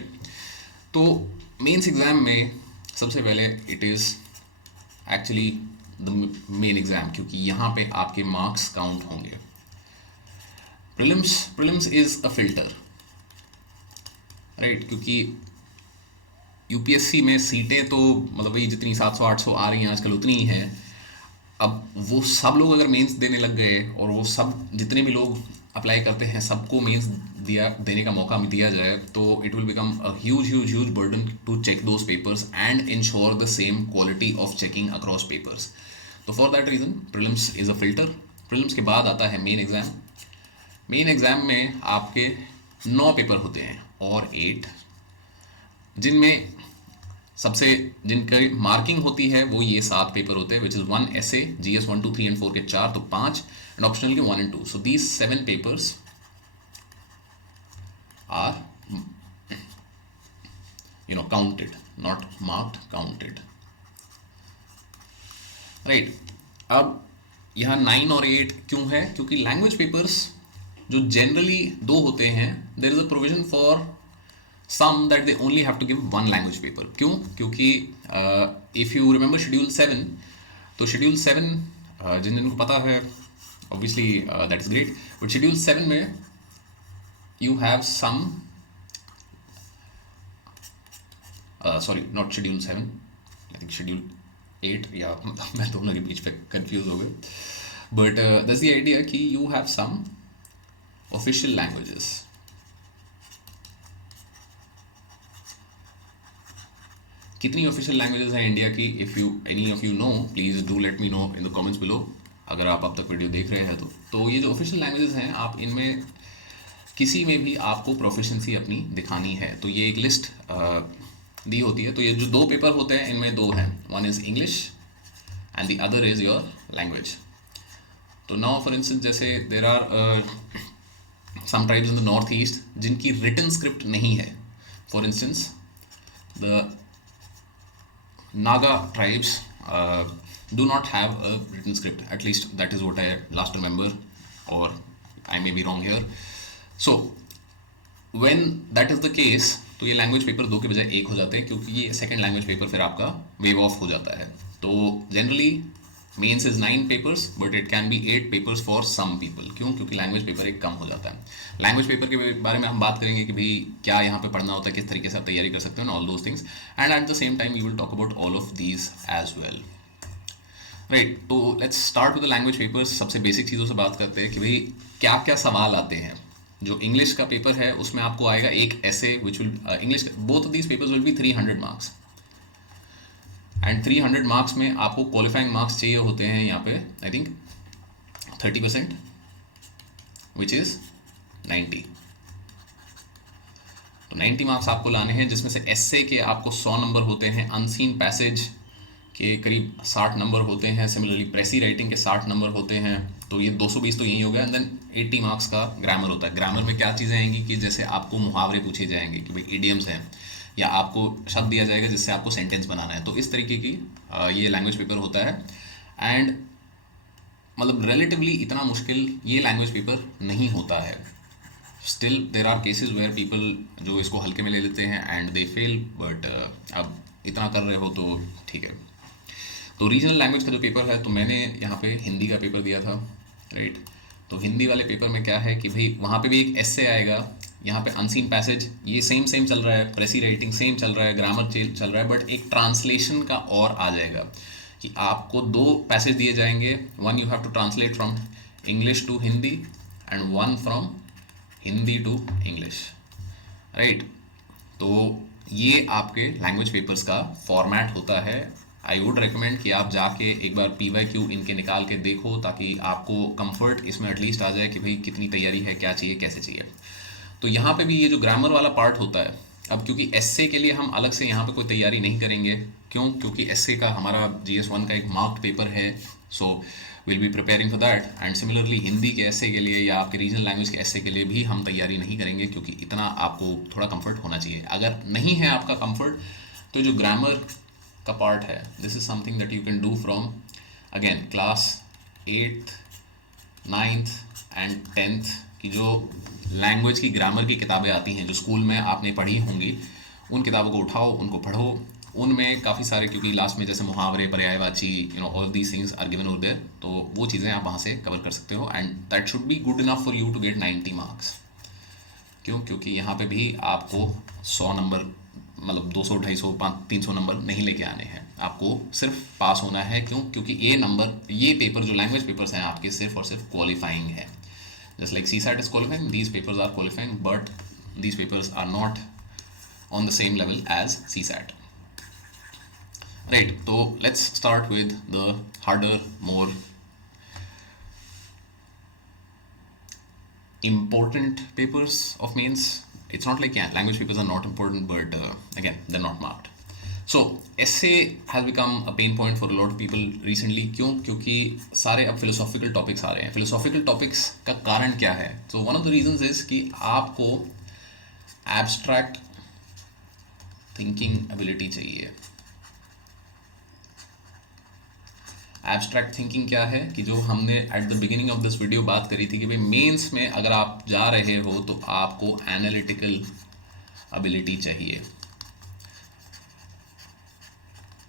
तो mains exam में सबसे पहले it is actually the main exam, क्योंकि यहाँ पे आपके marks count होंगे। Prelims is a filter. Right, क्योंकि UPSC में सीटें तो मतलब वही जितनी 700 800 आ रही हैं आजकल उतनी ही हैं। अब वो सब लोग अगर मेंस देने लग गए और वो सब जितने भी लोग अप्लाई करते हैं सबको मेंस देने का मौका दिया जाए, तो it will become a huge burden to check those papers and ensure the same quality of checking across papers. तो for that reason prelims is a filter. Prelims के बाद आता है मेन एग्ज़ाम। मेन एग्ज़ाम में आपके 9 paper होते हैं और 8, जिनमें सबसे जिनकी मार्किंग होती है वो ये 7 पेपर होते हैं, which is 1 essay, GS 1 2 3 and 4 के 4, तो 5, एंड ऑप्शनल के 1 and 2। So these 7 papers are counted, not marked, counted। Right. अब यहाँ 9 और 8 क्यों है? क्योंकि लैंग्वेज पेपर्स जो जनरली दो होते हैं, there is a provision for some that they only have to give one language paper. क्यों? क्योंकि इफ़ यू रिमेंबर शेड्यूल 7, तो शेड्यूल 7 जिन जिनको पता है obviously that is great, but schedule 7 में you have some, sorry not schedule 7, I think schedule 8, या मतलब मैं दोनों के बीच पे कंफ्यूज हो गए, बट दैट्स द आइडिया कि you have some official languages. कितनी ऑफिशियल लैंग्वेजेस हैं इंडिया की? If you any of you know, please do let me know in the comments below, अगर आप अब तक वीडियो देख रहे हैं तो ये जो ऑफिशियल लैंग्वेजेस हैं, आप इनमें किसी में भी आपको प्रोफिशिएंसी अपनी दिखानी है तो ये एक लिस्ट दी होती है। तो ये जो दो पेपर होते हैं इनमें दो हैं, one is English and the other is your language. तो नाउ फॉर इंस्टेंस जैसे there are some tribes in the north east जिनकी रिटन स्क्रिप्ट नहीं है। For instance the Naga tribes do not have a written script, at least that is what I last remember, or I may be wrong here. So when that is the case, तो ये language paper दो के बजाय एक हो जाते हैं, क्योंकि ये सेकेंड लैंग्वेज पेपर फिर आपका वेव ऑफ हो जाता है। तो generally mains is 9 papers, but it can be 8 papers for some people. क्यों? क्योंकि लैंग्वेज पेपर एक कम हो जाता है। लैंग्वेज पेपर के बारे में हम बात करेंगे कि भाई क्या यहाँ पे पढ़ना होता है, किस तरीके से आप तैयारी कर सकते हो, all those things, and at the same time you will talk about all of these as well. Right, तो let's start with the language papers. सबसे बेसिक चीज़ों से बात करते हैं कि भाई क्या क्या सवाल आते हैं। जो इंग्लिश का पेपर है उसमें आपको आएगा एक ऐसे which will English, both of these papers will be 300 marks, and 300 marks में आपको क्वालिफाइंग मार्क्स चाहिए होते हैं यहाँ पे आई थिंक 30%, विच इज़ 90। तो 90 मार्क्स आपको लाने हैं, जिसमें से एस्से के आपको 100 नंबर होते हैं, अनसीन पैसेज के करीब 60 नंबर होते हैं, सिमिलरली प्रेसी राइटिंग के 60 नंबर होते हैं, तो ये 220 तो यही हो गया। एंड देन 80 मार्क्स का ग्रामर होता है। ग्रामर में क्या चीज़ें आएंगी कि जैसे आपको मुहावरे पूछे जाएंगे कि भाई इडियम्स हैं, या आपको शब्द दिया जाएगा जिससे आपको सेंटेंस बनाना है। तो इस तरीके की ये लैंग्वेज पेपर होता है। एंड मतलब रिलेटिवली इतना मुश्किल ये लैंग्वेज पेपर नहीं होता है। Still there are cases where people जो इसको हल्के में ले लेते हैं एंड दे फेल, बट अब इतना कर रहे हो तो ठीक है। तो रीजनल लैंग्वेज का जो पेपर है, तो मैंने यहाँ पे हिंदी का पेपर दिया था, राइट। तो हिंदी वाले पेपर में क्या है कि भाई वहाँ पे भी एक एस्से आएगा, यहाँ पे अनसीन पैसेज ये सेम चल रहा है, प्रेसी राइटिंग सेम चल रहा है, ग्रामर चल रहा है, बट एक ट्रांसलेशन का और आ जाएगा कि आपको 2 पैसेज दिए जाएंगे, one you have to translate from English to Hindi and one from Hindi to English, right. तो ये आपके लैंग्वेज पेपर्स का फॉर्मेट होता है। आई वुड रिकमेंड कि आप जाके एक बार PYQ इनके निकाल के देखो, ताकि आपको कंफर्ट इसमें एटलीस्ट आ जाए कि भाई कितनी तैयारी है, क्या चाहिए, कैसे चाहिए। तो यहाँ पे भी ये जो ग्रामर वाला पार्ट होता है, अब क्योंकि एस्से के लिए हम अलग से यहाँ पे कोई तैयारी नहीं करेंगे, क्यों? क्योंकि एस्से का हमारा GS1 का एक मार्क्ड पेपर है, so will be preparing for that. And similarly Hindi के एस्से के लिए या आपके रीजनल लैंग्वेज के एस्से के लिए भी हम तैयारी नहीं करेंगे, क्योंकि इतना आपको थोड़ा कंफर्ट होना चाहिए। अगर नहीं है आपका कंफर्ट, तो जो ग्रामर का पार्ट है, this is something that you can do from again class 8th 9th and 10th की जो लैंग्वेज की ग्रामर की किताबें आती हैं जो स्कूल में आपने पढ़ी होंगी, उन किताबों को उठाओ, उनको पढ़ो। उनमें काफ़ी सारे, क्योंकि लास्ट में जैसे मुहावरे, पर्यायवाची, all these things are given over there, तो वो चीज़ें आप वहाँ से कवर कर सकते हो, and that should be good enough for you to get 90 marks. क्यों? क्योंकि यहाँ पे भी आपको 100 नंबर, मतलब 200 250 300 नंबर नहीं लेके आने हैं, आपको सिर्फ पास होना है। क्यों? क्योंकि ये पेपर जो लैंग्वेज पेपर्स हैं आपके सिर्फ और सिर्फ क्वालिफाइंग है। Just like CSAT is qualifying, these papers are qualifying, but these papers are not on the same level as CSAT. Right, so let's start with the harder, more important papers of mains. It's not like, yeah, language papers are not important, but again, they're not marked. So essay has become a pain point for a lot of people recently. क्यों? क्योंकि सारे अब philosophical topics आ रहे हैं। Philosophical topics का कारण क्या है? So one of the reasons is कि आपको एब्स्ट्रैक्ट थिंकिंग एबिलिटी चाहिए। एब्स्ट्रैक्ट थिंकिंग क्या है कि जो हमने eight the beginning of this video बात करी थी कि भाई मेंस में अगर आप जा रहे हो तो आपको एनालिटिकल एबिलिटी चाहिए,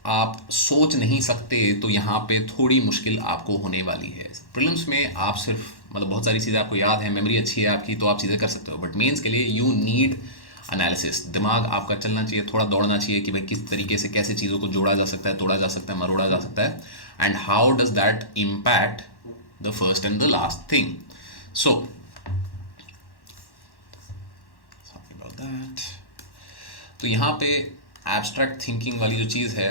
आप सोच नहीं सकते तो यहाँ पे थोड़ी मुश्किल आपको होने वाली है। प्रीलिम्स में आप सिर्फ मतलब बहुत सारी चीज़ें आपको याद है, मेमोरी अच्छी है आपकी, तो आप चीज़ें कर सकते हो, बट मेंस के लिए यू नीड एनालिसिस। दिमाग आपका चलना चाहिए, थोड़ा दौड़ना चाहिए कि भाई किस तरीके से कैसे चीज़ों को जोड़ा जा सकता है, तोड़ा जा सकता है, मरोड़ा जा सकता है, and how does that impact the first and the last thing. So तो यहाँ पे एब्स्ट्रैक्ट थिंकिंग वाली जो चीज़ है,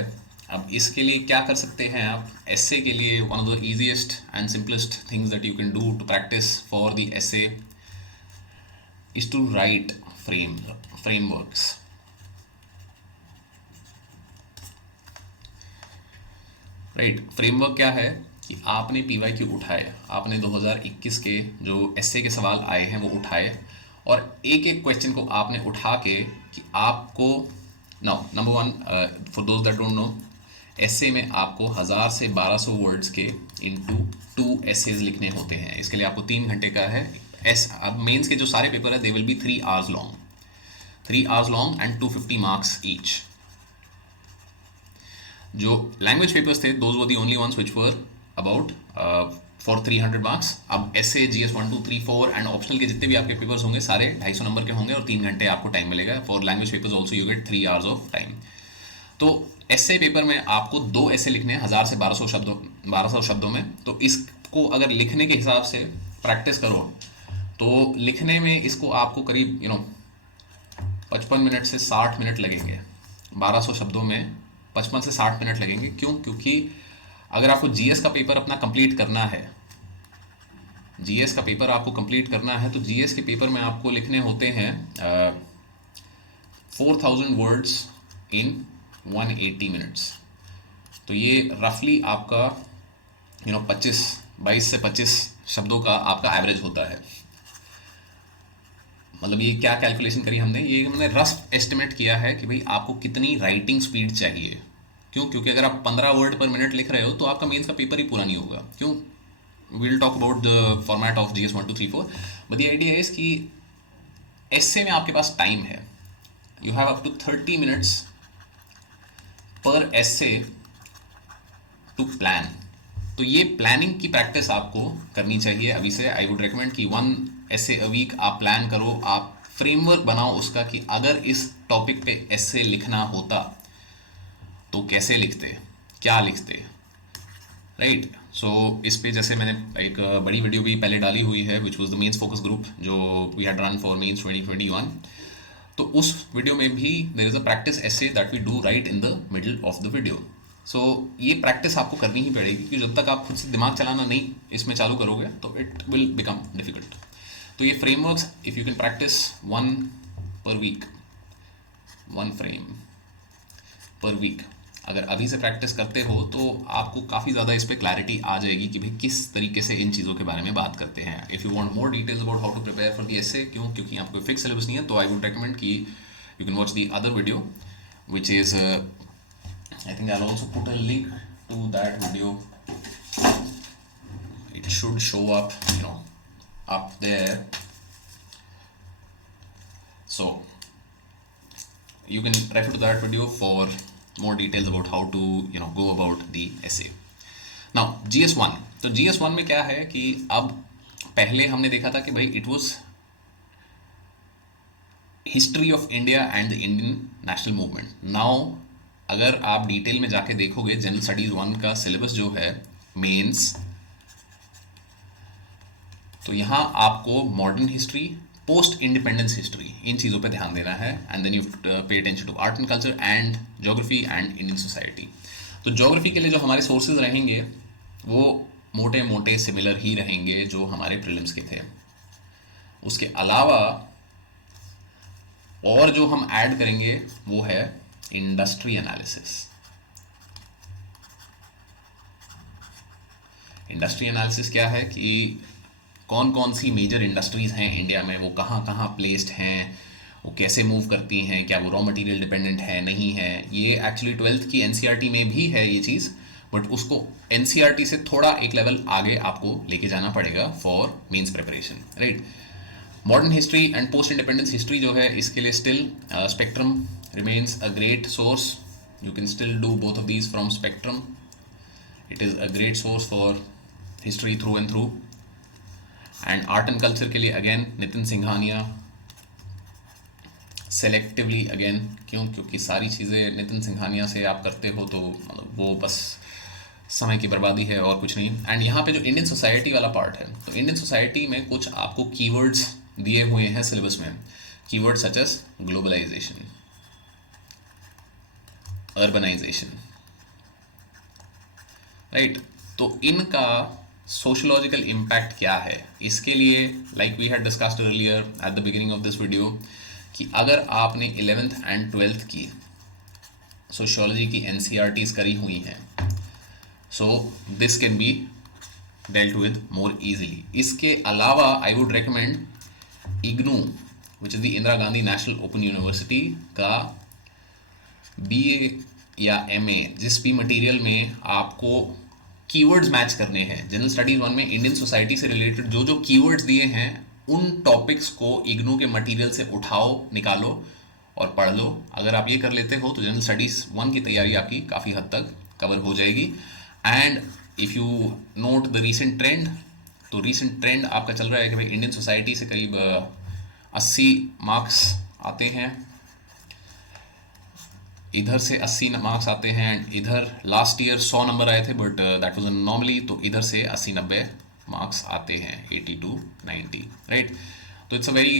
अब इसके लिए क्या कर सकते हैं आप? एसे के लिए one of the easiest and simplest things that you can do to practice for the essay is to write frameworks. Right, framework क्या है कि आपने पीवाईक्यू उठाए, आपने 2021 के जो एसए के सवाल आए हैं वो उठाए, और एक एक क्वेश्चन को आपने उठा के कि आपको now number one, for those that don't know, essay में आपको 1000 से 1200 वर्ड्स के इनटू 2 एसेज लिखने होते हैं। इसके लिए आपको 3 घंटे का है। अब मेंस के जो सारे पेपर है they will be 3 hours long, 3 hours long and 250 marks each. जो लैंग्वेज पेपर्स थे those were the only ones which were about for 300 marks. अब एसए, जीएस 1 2 3 4 एंड ऑप्शनल के जितने भी आपके पेपर्स होंगे सारे 250 नंबर के होंगे और 3 घंटे आपको टाइम मिलेगा। For language papers also you get 3 hours of time. तो एसए पेपर में आपको 2 एसे लिखने हैं 1000 से 1200 शब्दों में। तो इसको अगर लिखने के हिसाब से प्रैक्टिस करो तो लिखने में इसको आपको करीब 55 मिनट से 60 मिनट लगेंगे। 1200 शब्दों में 55 से 60 मिनट लगेंगे। क्यों? क्योंकि अगर आपको जीएस का पेपर अपना कंप्लीट करना है, जीएस का पेपर आपको कंप्लीट करना है तो जीएस के पेपर में आपको लिखने होते हैं 4000 वर्ड्स इन 180 मिनट्स। तो ये रफली आपका 22 से 25 शब्दों का आपका एवरेज होता है। मतलब ये क्या कैलकुलेशन करी हमने, ये हमने रफ एस्टिमेट किया है कि भाई आपको कितनी राइटिंग स्पीड चाहिए। क्यों? क्योंकि अगर आप 15 वर्ड पर मिनट लिख रहे हो तो आपका मेंस का पेपर ही पूरा नहीं होगा। क्यों? we'll talk about the format of GS 1 2 3 4, but the idea is कि एस्से में आपके पास टाइम है, you have up to 30 minutes per essay to plan। तो ये प्लानिंग की प्रैक्टिस आपको करनी चाहिए अभी से। आई वुड रिकमेंड कि 1 essay a week आप प्लान करो, आप फ्रेमवर्क बनाओ उसका कि अगर इस टॉपिक पे एस्से लिखना होता तो कैसे लिखते, क्या लिखते। राइट, सो इस पे जैसे मैंने एक बड़ी वीडियो भी पहले डाली हुई है which was the mains focus group जो we had run for mains 2021। तो उस वीडियो में भी there is a practice essay that we do right in the middle of the video. So ये प्रैक्टिस आपको करनी ही पड़ेगी क्योंकि जब तक आप खुद से दिमाग चलाना नहीं इसमें चालू करोगे तो इट विल बिकम डिफिकल्ट। तो ये frameworks if you can practice 1 per week, 1 frame per week, अगर अभी से प्रैक्टिस करते हो तो आपको काफ़ी ज़्यादा इस पर क्लैरिटी आ जाएगी कि भाई किस तरीके से इन चीज़ों के बारे में बात करते हैं। If you want more details about how to prepare for the essay, क्योंकि आपको फिक्स सिलेबस नहीं है, तो आई वुड रिकमेंड कि you can watch the other video which is I think I will also put a link to that video. It should show up up there, so you can refer to that video for more details about how to go about the essay. Now GS1, तो GS1 में क्या है कि अब पहले हमने देखा था कि भाई it was history of India and the Indian national movement. Now अगर आप डिटेल में जाके देखोगे जनरल स्टडीज 1 का सिलेबस जो है मेंस, तो यहाँ आपको modern history, post independence history, इन चीज़ों पे ध्यान देना है। And then you pay attention to art and culture and geography and Indian society. तो ज्योग्राफी के लिए जो हमारे सोर्सेज रहेंगे वो मोटे मोटे सिमिलर ही रहेंगे जो हमारे प्रीलिम्स के थे। उसके अलावा और जो हम ऐड करेंगे वो है इंडस्ट्री एनालिसिस। इंडस्ट्री एनालिसिस क्या है कि कौन कौन सी मेजर इंडस्ट्रीज़ हैं इंडिया में, वो कहाँ कहाँ प्लेस्ड हैं, वो कैसे मूव करती हैं, क्या वो रॉ मटेरियल डिपेंडेंट है नहीं है। ये एक्चुअली 12th की एनसीईआरटी में भी है ये चीज़, बट उसको एनसीईआरटी से थोड़ा एक लेवल आगे आपको लेके जाना पड़ेगा for mains preparation, right. Modern history and post independence history जो है इसके लिए still spectrum remains a great source. You can still do both of these from Spectrum. It is a great source for history through and through. And art and culture के लिए again Nitin Singhania, selectively again, क्योंकि सारी चीज़ें नितिन सिंघानिया से आप करते हो तो मतलब वो बस समय की बर्बादी है और कुछ नहीं. एंड यहाँ पे जो इंडियन सोसाइटी वाला पार्ट है, तो इंडियन सोसाइटी में कुछ आपको कीवर्ड्स दिए हुए हैं सिलेबस में. Keyword such as globalisation, urbanisation, right. तो इनका सोशोलॉजिकल इम्पैक्ट क्या है, इसके लिए like we had discussed earlier at the beginning of this video कि अगर आपने 11th एंड 12th की सोशियोलॉजी की एनसीईआरटीज करी हुई हैं, so this can be dealt with more easily. इसके अलावा I would recommend IGNOU which is the Indira Gandhi national open university का बीए या एमए, जिस भी मटेरियल में आपको कीवर्ड्स मैच करने हैं. जनरल स्टडीज 1 में इंडियन सोसाइटी से रिलेटेड जो जो कीवर्ड्स दिए हैं उन टॉपिक्स को इग्नू के मटेरियल से उठाओ, निकालो और पढ़ लो. अगर आप ये कर लेते हो तो जनरल स्टडीज 1 की तैयारी आपकी काफ़ी हद तक कवर हो जाएगी. And if you note the recent trend, तो रीसेंट ट्रेंड आपका चल रहा है कि भाई इंडियन सोसाइटी से करीब 80 मार्क्स आते हैं, इधर से 80 मार्क्स आते हैं. इधर लास्ट ईयर 100 नंबर आए थे बट दैट वाज नॉर्मली, तो इधर से 80-90 मार्क्स आते हैं, 80 to 90, राइट. तो it's a very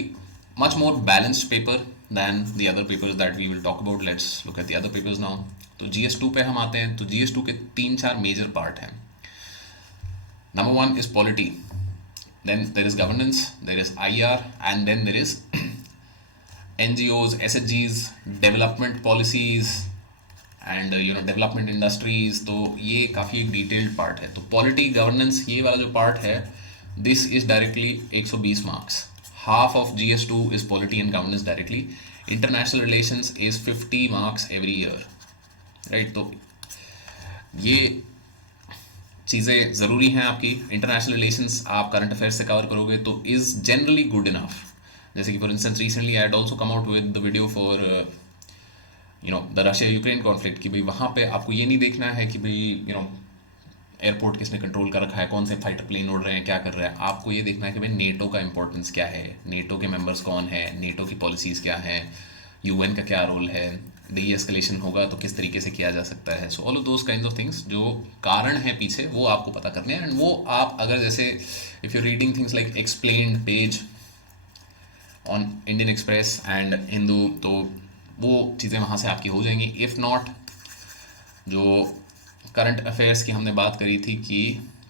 much more balanced paper than the other papers that we will talk about. Let's look at the other papers now. तो GS2 पे हम आते हैं. तो GS2 के 3-4 मेजर पार्ट हैं. Number 1 is polity, then there is governance, there is IR and then there is NGOs, SHGs, development policies and development industries. तो ये काफ़ी एक डिटेल्ड पार्ट है. तो पॉलिटी गवर्नेंस ये वाला जो पार्ट है, this is directly 120 marks. Half of GS2 is polity and governance directly. International relations is 50 marks every year, right. तो ये चीज़ें ज़रूरी हैं आपकी. इंटरनेशनल रिलेशंस आप करंट अफेयर्स से कवर करोगे तो इज़ जनरली गुड इनफ. जैसे कि for instance recently I had also come out with the video for the Russia Ukraine conflict कि भाई वहाँ पे आपको ये नहीं देखना है कि भाई एयरपोर्ट किसने कंट्रोल कर रखा है, कौन से फाइटर प्लेन उड़ रहे हैं, क्या कर रहे हैं. आपको ये देखना है कि भाई नेटो का इंपॉर्टेंस क्या है, नेटो के मेंबर्स कौन है, नेटो की पॉलिसीज़ क्या हैं, UN का क्या रोल है, डी एस्केलेशन होगा तो किस तरीके से किया जा सकता है. So all of those kind of things जो कारण है पीछे वो आपको पता करने हैं. एंड वो आप अगर जैसे if you reading things like explained page on Indian express and Hindu, तो वो चीज़ें वहाँ से आपकी हो जाएंगी. इफ़ नॉट, जो करंट अफेयर्स की हमने बात करी थी कि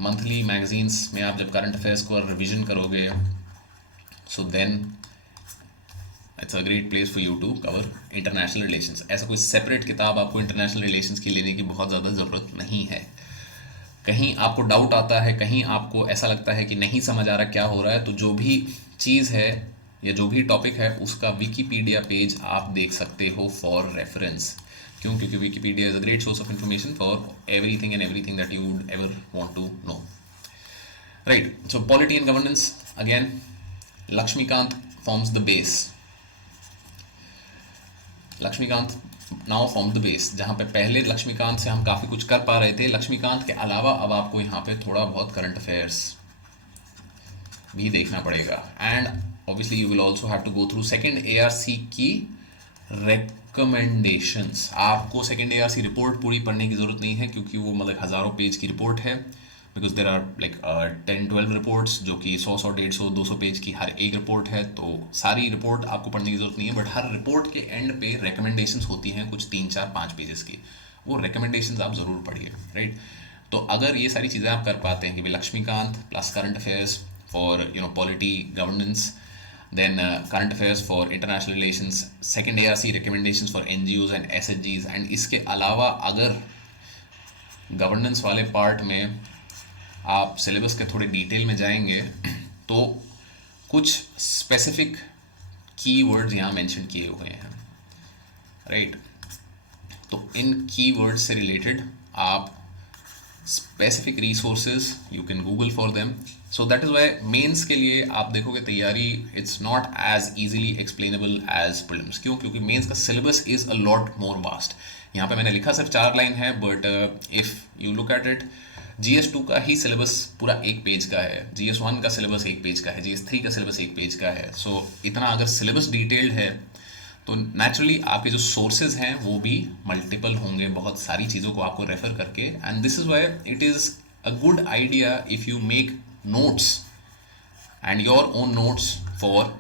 मंथली मैगजीन्स में आप जब करंट अफेयर्स को रिवीजन करोगे, so then it's a great place for you to cover international relations. ऐसा कोई सेपरेट किताब आपको इंटरनेशनल रिलेशंस की लेने की बहुत ज़्यादा ज़रूरत नहीं है. कहीं आपको डाउट आता है, कहीं आपको ऐसा लगता है कि नहीं समझ आ रहा क्या हो रहा है, तो जो भी चीज़ है या जो भी टॉपिक है उसका विकीपीडिया पेज आप देख सकते हो फॉर रेफरेंस. क्यों? क्योंकि Wikipedia is a great source of information for everything and everything that you would ever want to know, right. So polity and governance again, Laxmikanth forms the base. Laxmikanth now forms the base. जहाँ पे पहले लक्ष्मीकांत से हम काफ़ी कुछ कर पा रहे थे, लक्ष्मीकांत के अलावा अब आपको यहाँ पे थोड़ा बहुत करंट अफेयर्स भी देखना पड़ेगा. And obviously you will also have to go through second ARC की recommendations. आपको second ARC रिपोर्ट पूरी पढ़ने की ज़रूरत नहीं है क्योंकि वो मतलब हज़ारों पेज की रिपोर्ट है. because there are like 10-12 reports जो कि 100, 150, 200 पेज की हर एक रिपोर्ट है. तो सारी रिपोर्ट आपको पढ़ने की ज़रूरत नहीं है, बट हर रिपोर्ट के एंड पे recommendations होती हैं कुछ 3, 4, 5 पेजेस की. वो recommendations आप ज़रूर पढ़िए, राइट. तो अगर ये सारी चीज़ें आप कर पाते हैं कि भाई Laxmikanth plus current affairs for polity governance, then current affairs for international relations, second ARC recommendations for NGOs and SHGs, and इसके अलावा अगर गवर्नेंस वाले पार्ट में आप सिलेबस के थोड़े डिटेल में जाएंगे तो कुछ स्पेसिफिक कीवर्ड्स यहाँ मेंशन किए हुए हैं, राइट. तो इन कीवर्ड्स से रिलेटेड आप specific resources you can google for them. So that is why mains के लिए आप देखोगे तैयारी it's not as easily explainable as prelims. क्यों? क्योंकि मेंस का syllabus is a lot more vast. यहाँ पे मैंने लिखा सिर्फ 4 लाइन है, but if you look at it, GS2 का ही सिलेबस पूरा 1 पेज का है, GS1 का सिलेबस 1 पेज का है, GS3 का सिलेबस 1 पेज का है. सो इतना अगर सिलेबस डिटेल्ड है तो नेचुरली आपके जो सोर्सेज हैं वो भी मल्टीपल होंगे, बहुत सारी चीज़ों को आपको रेफर करके. And this is why it is a good idea if you make notes and your own notes for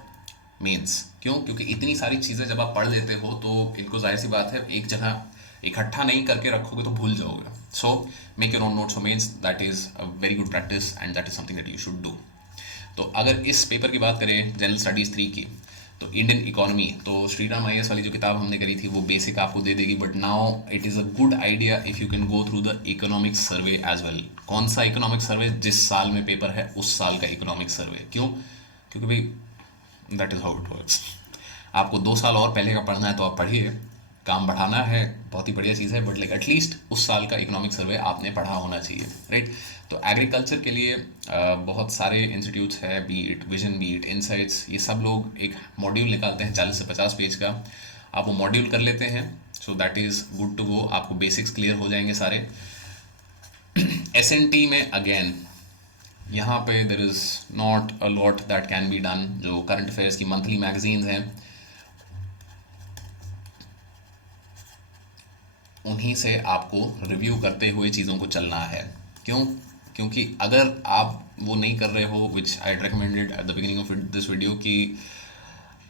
mains. क्यों? क्योंकि इतनी सारी चीज़ें जब आप पढ़ लेते हो तो इनको जाहिर सी बात है एक जगह इकट्ठा नहीं करके रखोगे तो भूल जाओगे. So make your own notes for mains, that is a very good practice and that is something that you should do. तो अगर इस पेपर की बात करें जनरल स्टडीज़ 3 की, तो इंडियन इकोनॉमी, तो श्रीराम IAS वाली जो किताब हमने करी थी वो बेसिक आपको दे देगी, but now it is a good idea if you can go through the economic survey as well. कौन सा इकोनॉमिक सर्वे? जिस साल में पेपर है उस साल का इकोनॉमिक सर्वे. क्यों? क्योंकि भाई that is how it works. आपको 2 साल और पहले का पढ़ना है तो आप पढ़िए, काम बढ़ाना है बहुत ही बढ़िया चीज़ है, बट लाइक एटलीस्ट उस साल का इकोनॉमिक सर्वे आपने पढ़ा होना चाहिए, राइट. तो एग्रीकल्चर के लिए बहुत सारे इंस्टीट्यूट्स हैं, B it vision, B it insights, ये सब लोग एक मॉड्यूल निकालते हैं 40 से 50 पेज का. आप वो मॉड्यूल कर लेते हैं, so that is good to go. आपको बेसिक्स क्लियर हो जाएंगे सारे. SNT में अगेन यहाँ पे there is not a lot that can be done. जो करंट अफेयर्स की मंथली मैगजीन्स हैं उन्हीं से आपको रिव्यू करते हुए चीज़ों को चलना है. क्यों? क्योंकि अगर आप वो नहीं कर रहे हो, which I recommended at the beginning of this video, कि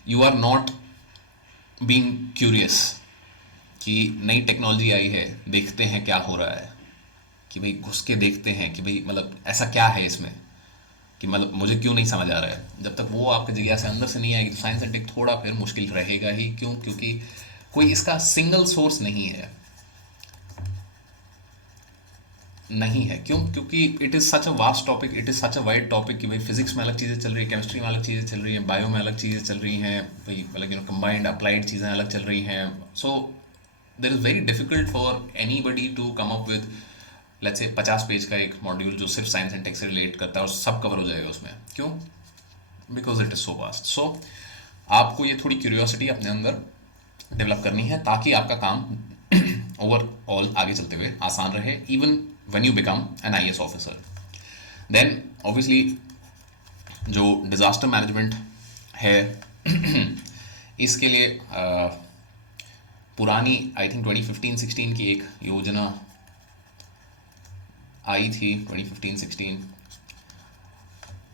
you are not being curious कि नई टेक्नोलॉजी आई है, देखते हैं क्या हो रहा है, कि भाई घुस के देखते हैं कि भाई मतलब ऐसा क्या है इसमें, कि मतलब मुझे क्यों नहीं समझ आ रहा है. जब तक वो आपके जिज्ञासा अंदर से नहीं आएगी तो साइंस एंड टेक थोड़ा फिर मुश्किल रहेगा ही. क्यों? क्योंकि कोई इसका सिंगल सोर्स नहीं है. नहीं है. क्यों? क्योंकि it is such a vast topic, it is such a wide topic कि भाई फिजिक्स में अलग चीज़ें चल रही है, केमिस्ट्री में अलग चीज़ें चल रही हैं, बायो में अलग चीज़ें चल रही हैं, भाई मतलब कंबाइंड अप्लाइड चीज़ें अलग चल रही हैं. So there is very difficult for anybody to come up with let's say 50 page का एक मॉड्यूल जो सिर्फ साइंस एंड टेक से रिलेट करता है और सब कवर हो जाएगा उसमें. क्यों? Because it is so vast. So आपको ये थोड़ी क्यूरियोसिटी अपने अंदर डेवलप करनी है ताकि आपका काम ओवरऑल आगे चलते हुए आसान रहे, even when you become an IAS officer. Then obviously जो डिज़ास्टर मैनेजमेंट है इसके लिए पुरानी आई थिंक 2015-16 की एक योजना आई थी, 2015-16,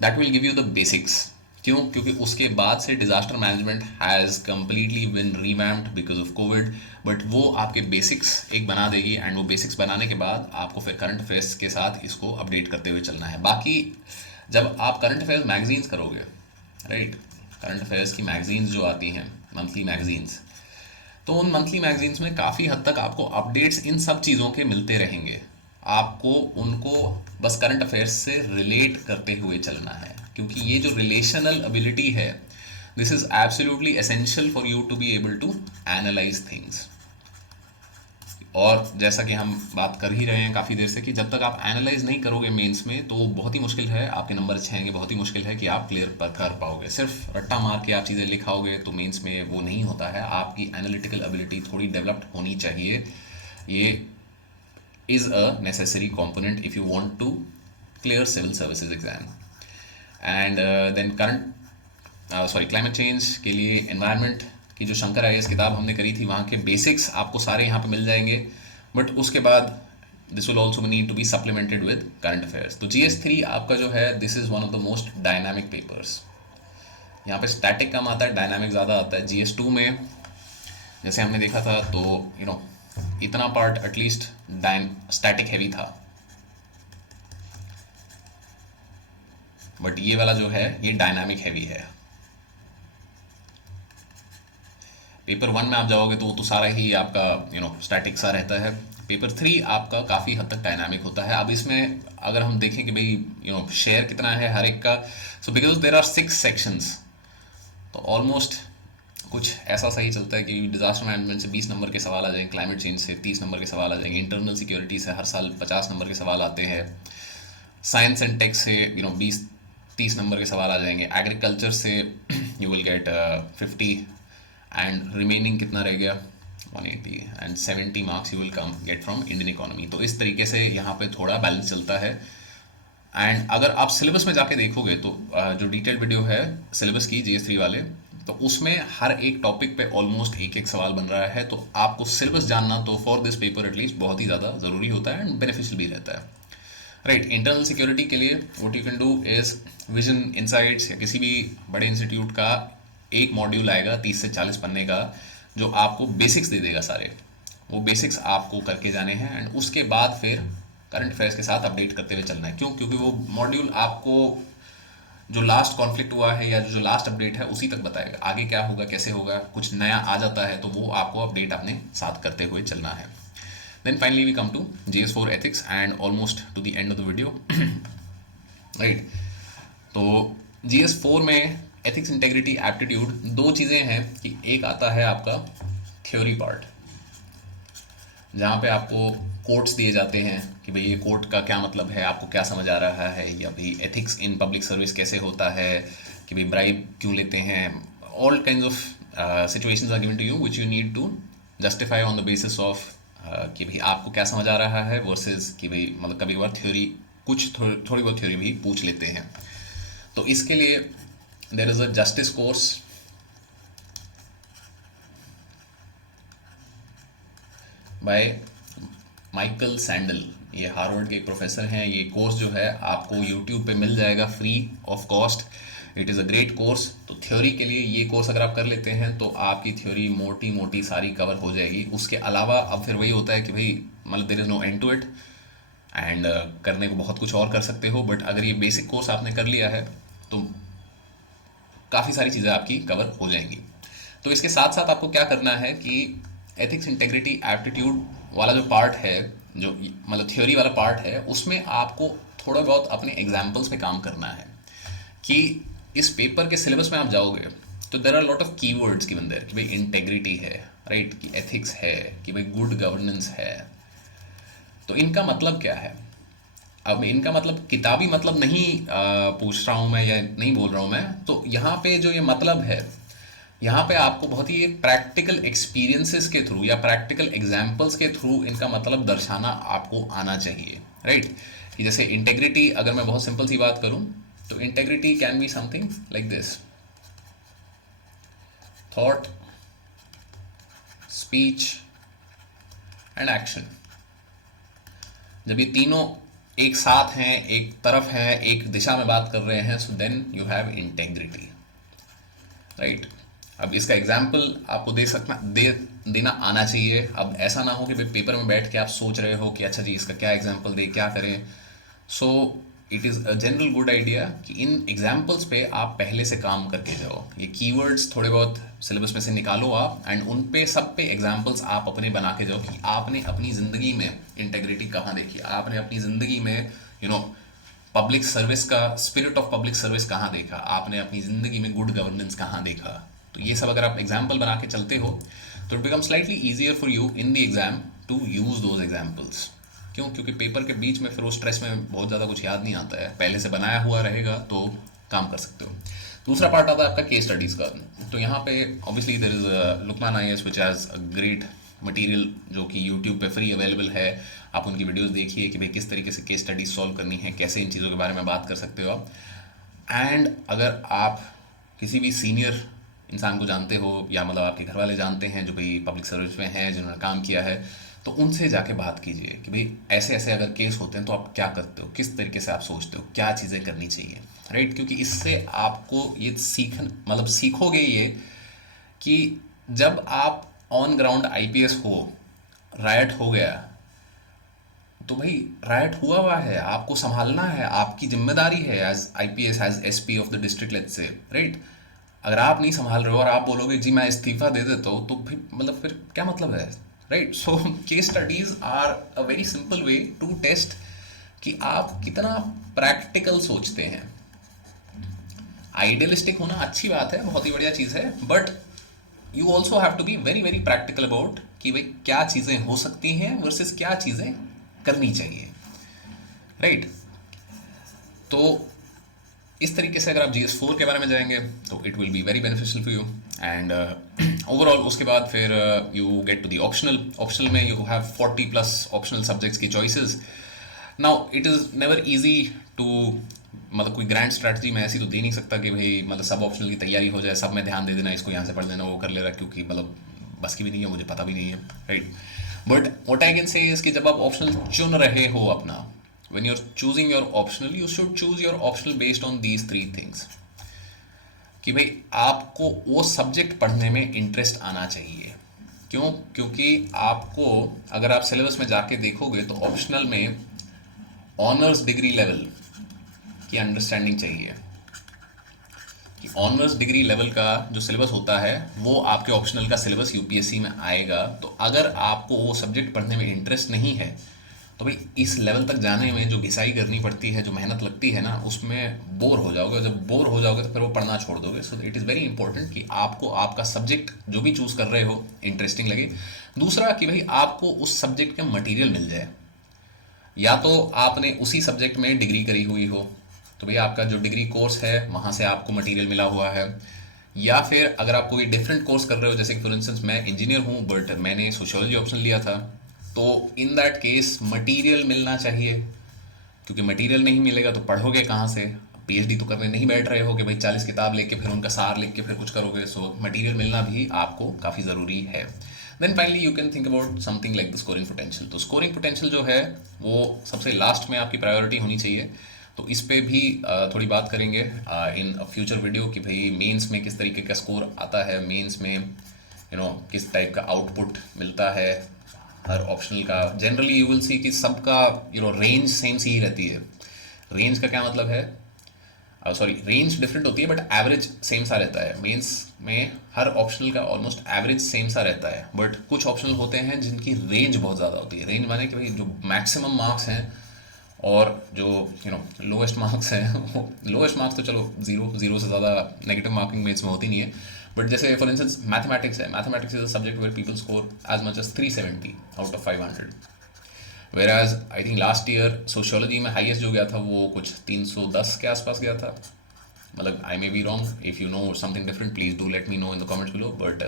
that will give you the basics. क्यों? क्योंकि उसके बाद से disaster management has completely bin revamped because of Covid, but वो आपके बेसिक्स एक बना देगी. एंड वो बेसिक्स बनाने के बाद आपको फिर करंट अफेयर्स के साथ इसको अपडेट करते हुए चलना है. बाकी जब आप करंट अफेयर्स मैगजीन्स करोगे, राइट, करंट अफेयर्स की मैगजीन्स जो आती हैं, मंथली मैगजीन्स, तो उन मंथली मैगजीन्स में काफ़ी हद तक आपको अपडेट्स इन सब चीज़ों के मिलते रहेंगे. आपको उनको बस करंट अफेयर्स से रिलेट करते हुए चलना है, क्योंकि ये जो रिलेशनल एबिलिटी है, this is absolutely essential for you to be able to analyse things. और जैसा कि हम बात कर ही रहे हैं काफ़ी देर से कि जब तक आप एनालाइज नहीं करोगे मेंस में तो बहुत ही मुश्किल है, आपके नंबर अच्छे आएंगे, बहुत ही मुश्किल है कि आप क्लियर कर पाओगे. सिर्फ रट्टा मार के आप चीज़ें लिखाओगे तो मेंस में वो नहीं होता है. आपकी एनालिटिकल एबिलिटी थोड़ी डेवलप्ड होनी चाहिए. ये is a necessary component if you want to clear civil services exam. And then climate change के लिए environment की जो शंकर IAS किताब हमने करी थी वहाँ के बेसिक्स आपको सारे यहाँ पे मिल जाएंगे, बट उसके बाद this will also need to be supplemented with current affairs. तो GS3 आपका जो है this is one of the most dynamic papers. यहाँ पे स्टैटिक कम आता है, डायनामिक ज़्यादा आता है. GS2 में जैसे हमने देखा था तो इतना पार्ट एटलीस्ट स्टैटिक हैवी था, बट ये वाला जो है ये डायनामिक हैवी है. पेपर 1 में आप जाओगे तो वो तो सारा ही आपका स्टैटिक सा रहता है. पेपर 3 आपका काफ़ी हद तक डायनामिक होता है. अब इसमें अगर हम देखें कि भाई शेयर कितना है हर एक का, so because there are 6 sections, तो ऑलमोस्ट कुछ ऐसा सही चलता है कि डिज़ास्टर मैनेजमेंट से 20 नंबर के सवाल आ जाएंगे, क्लाइमेट चेंज से 30 नंबर के सवाल आ जाएंगे, इंटरनल सिक्योरिटी से हर साल 50 नंबर के सवाल आते हैं, साइंस एंड टेक से 20-30 नंबर के सवाल आ जाएंगे, एग्रीकल्चर से you will gate 50, and remaining कितना रह गया 180, and 70 marks you will come get from Indian economy. तो इस तरीके से यहाँ पे थोड़ा बैलेंस चलता है। एंड अगर आप सिलेबस में जाके देखोगे तो जो डिटेल्ड वीडियो है सिलेबस की GS3 वाले, तो उसमें हर एक टॉपिक पे ऑलमोस्ट एक एक सवाल बन रहा है। तो आपको सिलेबस जानना तो फॉर दिस पेपर एटलीस्ट बहुत ही ज़्यादा ज़रूरी होता है एंड बेनिफिशियल भी रहता है, राइट। इंटरनल सिक्योरिटी के लिए what you can do is vision insights या किसी भी बड़े इंस्टीट्यूट का एक मॉड्यूल आएगा 30 से 40 पन्ने का, जो आपको बेसिक्स दे देगा सारे। वो बेसिक्स आपको करके जाने हैं एंड उसके बाद फिर करंट अफेयर्स के साथ अपडेट करते हुए चलना है। क्यों? क्योंकि वो मॉड्यूल आपको जो लास्ट कॉन्फ्लिक्ट हुआ है या जो लास्ट अपडेट है उसी तक बताएगा, आगे क्या होगा कैसे होगा। कुछ नया आ जाता है तो वो आपको अपडेट अपने साथ करते हुए चलना है। Then finally we come to GS4 ethics and almost to the end of the video, right. तो GS4 में एथिक्स, इंटेग्रिटी, एप्टीट्यूड, दो चीज़ें हैं कि एक आता है आपका थ्योरी पार्ट, जहाँ पे आपको कोट्स दिए जाते हैं कि भाई ये कोट का क्या मतलब है, आपको क्या समझ आ रहा है, या भाई एथिक्स इन पब्लिक सर्विस कैसे होता है, कि भाई ब्राइब क्यों लेते हैं। All kind of situations are given to you which you need to justify on the basis of कि भाई आपको क्या समझ आ रहा है वर्सेस कि भाई मतलब कभी कभार थ्योरी कुछ थोड़ी बहुत थ्योरी भी पूछ लेते हैं। तो इसके लिए there is a justice course by Michael Sandel, ये हार्वर्ड के एक प्रोफेसर हैं। ये कोर्स जो है आपको यूट्यूब पे मिल जाएगा free of cost. It is a great course. तो थ्योरी के लिए ये कोर्स अगर आप कर लेते हैं तो आपकी थ्योरी मोटी मोटी सारी कवर हो जाएगी। उसके अलावा अब फिर वही होता है कि भाई मतलब there is no end to it end करने को बहुत कुछ और कर सकते हो, बट अगर ये बेसिक कोर्स आपने कर लिया है तो काफ़ी सारी चीज़ें आपकी कवर हो जाएंगी। तो इसके साथ साथ आपको क्या करना है कि एथिक्स, इंटेग्रिटी, एप्टीट्यूड वाला जो पार्ट है, जो मतलब थ्योरी वाला पार्ट है, उसमें आपको थोड़ा बहुत अपने एग्जाम्पल्स पे काम करना है। कि इस पेपर के सिलेबस में आप जाओगे तो there are lot of keywords given there कि भाई इंटेग्रिटी है, राइट, कि एथिक्स है, कि भाई गुड गवर्नेंस है। तो इनका मतलब क्या है? अब इनका मतलब किताबी मतलब नहीं पूछ रहा हूँ मैं या नहीं बोल रहा हूँ मैं। तो यहाँ पे जो ये मतलब है, यहाँ पे आपको बहुत ही प्रैक्टिकल एक्सपीरियंसेस के थ्रू या प्रैक्टिकल एग्जाम्पल्स के थ्रू इनका मतलब दर्शाना आपको आना चाहिए, राइट। कि जैसे इंटेग्रिटी, अगर मैं बहुत सिंपल सी बात करूँ तो integrity can be something like this: thought, speech and action. जब ये तीनों एक साथ हैं, एक तरफ हैं, एक दिशा में बात कर रहे हैं, so then you have integrity, right. अब इसका एग्जाम्पल आपको देना आना चाहिए। अब ऐसा ना हो कि भाई पेपर में बैठ के आप सोच रहे हो कि अच्छा जी इसका क्या एग्जाम्पल दे, क्या करें। So it is a general good idea कि इन एग्जाम्पल्स पे आप पहले से काम करके जाओ। ये कीवर्ड्स थोड़े बहुत सिलेबस में से निकालो आप, एंड उन पे सब पे एग्जाम्पल्स आप अपने बना के जाओ कि आपने अपनी ज़िंदगी में इंटेग्रिटी कहाँ देखी, आपने अपनी ज़िंदगी में पब्लिक सर्विस का स्पिरिट ऑफ पब्लिक सर्विस कहाँ देखा, आपने अपनी ज़िंदगी में गुड गवर्नेंस कहाँ देखा। तो ये सब अगर आप एग्जाम्पल बना के चलते हो तो it become slightly easier for you in the exam to use those examples. क्यों? क्योंकि पेपर के बीच में फिर वो स्ट्रेस में बहुत ज़्यादा कुछ याद नहीं आता है, पहले से बनाया हुआ रहेगा तो काम कर सकते हो। दूसरा पार्ट आता है आपका केस स्टडीज़ का। तो यहाँ पे obviously there is Lukmaan IAS which has a great material जो कि यूट्यूब पे फ्री अवेलेबल है। आप उनकी वीडियोस देखिए कि भाई किस तरीके से केस स्टडीज सॉल्व करनी है, कैसे इन चीज़ों के बारे में बात कर सकते हो आप। एंड अगर आप किसी भी सीनियर इंसान को जानते हो या मतलब आपके घर वाले जानते हैं जो भाई पब्लिक सर्विस में हैं, जिन्होंने काम किया है, तो उनसे जाके बात कीजिए कि भाई ऐसे ऐसे अगर केस होते हैं तो आप क्या करते हो, किस तरीके से आप सोचते हो, क्या चीज़ें करनी चाहिए, राइट। क्योंकि इससे आपको ये सीखोगे ये कि जब आप ऑन ग्राउंड IPS हो, रायट हो गया, तो भाई राइट हुआ है, आपको संभालना है, आपकी जिम्मेदारी है as IPS, as SP of the district, let's say, right. अगर आप नहीं संभाल रहे हो और आप बोलोगे जी मैं इस्तीफा दे देता हूँ, तो फिर मतलब फिर क्या मतलब है, right. So case studies are a very simple way to test कि आप कितना प्रैक्टिकल सोचते हैं। आइडियलिस्टिक होना अच्छी बात है, बहुत ही बढ़िया चीज़ है, but you also have to be very very practical about कि भाई क्या चीज़ें हो सकती हैं वर्सेस क्या चीज़ें करनी चाहिए, राइट। तो इस तरीके से अगर आप GS4 के बारे में जाएंगे तो it will be very beneficial for you. And overall उसके बाद फिर you get to the optional. Optional में यू हैव 40+ ऑप्शनल सब्जेक्ट्स की choices. Now it is never easy to, मतलब कोई ग्रैंड स्ट्रैटेजी मैं ऐसी तो दे नहीं सकता कि भाई मतलब सब ऑप्शनल की तैयारी हो जाए, सब में ध्यान दे देना, इसको यहाँ से पढ़ लेना, वो कर ले रहा, क्योंकि मतलब बस की भी नहीं है, मुझे पता भी नहीं है, right. But what I can say is कि जब आप ऑप्शनल चुन रहे हो अपना, when you're choosing your optional, you should choose your optional based on these three things, कि भाई आपको वो सब्जेक्ट पढ़ने में इंटरेस्ट आना चाहिए। क्यों? क्योंकि आपको अगर आप सिलेबस में जाके देखोगे तो ऑप्शनल में ऑनर्स डिग्री लेवल की अंडरस्टैंडिंग चाहिए, कि ऑनर्स डिग्री लेवल का जो सिलेबस होता है वो आपके ऑप्शनल का सिलेबस यूपीएससी में आएगा। तो अगर आपको वो सब्जेक्ट पढ़ने में इंटरेस्ट नहीं है तो भाई इस लेवल तक जाने में जो घिसाई करनी पड़ती है, जो मेहनत लगती है ना, उसमें बोर हो जाओगे। जब बोर हो जाओगे तो फिर वो पढ़ना छोड़ दोगे। So it is very important कि आपको आपका सब्जेक्ट जो भी चूज़ कर रहे हो इंटरेस्टिंग लगे। दूसरा कि भाई आपको उस सब्जेक्ट का मटेरियल मिल जाए। या तो आपने उसी सब्जेक्ट में डिग्री करी हुई हो तो भाई आपका जो डिग्री कोर्स है वहाँ से आपको मटेरियल मिला हुआ है, या फिर अगर आप कोई डिफरेंट कोर्स कर रहे हो, जैसे कि फॉर इंस्टेंस मैं इंजीनियर हूँ बट मैंने सोशियोलॉजी ऑप्शन लिया था, तो इन दैट केस मटेरियल मिलना चाहिए, क्योंकि मटेरियल नहीं मिलेगा तो पढ़ोगे कहाँ से? पीएचडी तो करने नहीं बैठ रहे हो कि भाई 40 किताब लेके फिर उनका सार लिख के फिर कुछ करोगे। सो मटेरियल मिलना भी आपको काफ़ी ज़रूरी है। Then finally you can think about something like the scoring potential. तो स्कोरिंग पोटेंशियल जो है वो सबसे लास्ट में आपकी प्रायोरिटी होनी चाहिए। तो इस पे भी थोड़ी बात करेंगे इन अ फ्यूचर वीडियो कि भाई मेंस में किस तरीके का स्कोर आता है, मेंस में किस टाइप का आउटपुट मिलता है हर ऑप्शनल का। जनरली यू विल सी कि सबका रेंज सेम सी ही रहती है। रेंज का क्या मतलब है? सॉरी, रेंज डिफरेंट होती है बट एवरेज सेम सा रहता है। मेंस में हर ऑप्शनल का ऑलमोस्ट एवरेज सेम सा रहता है, बट कुछ ऑप्शनल होते हैं जिनकी रेंज बहुत ज़्यादा होती है। रेंज माने कि भाई जो मैक्सिमम मार्क्स हैं और जो लोएस्ट मार्क्स हैं वो लोएस्ट मार्क्स तो चलो जीरो से ज़्यादा नेगेटिव मार्किंग मेंस में होती नहीं है। बट जैसे फॉर इंस्टेंस मैथमेटिक्स है, mathematics is a subject where people score as much as 370 out of 500। Whereas I think last year sociology में हाईएस्ट जो गया था वो कुछ 310 के आसपास गया था। मतलब I may be wrong, if you know something different please do let me know in the comments below. But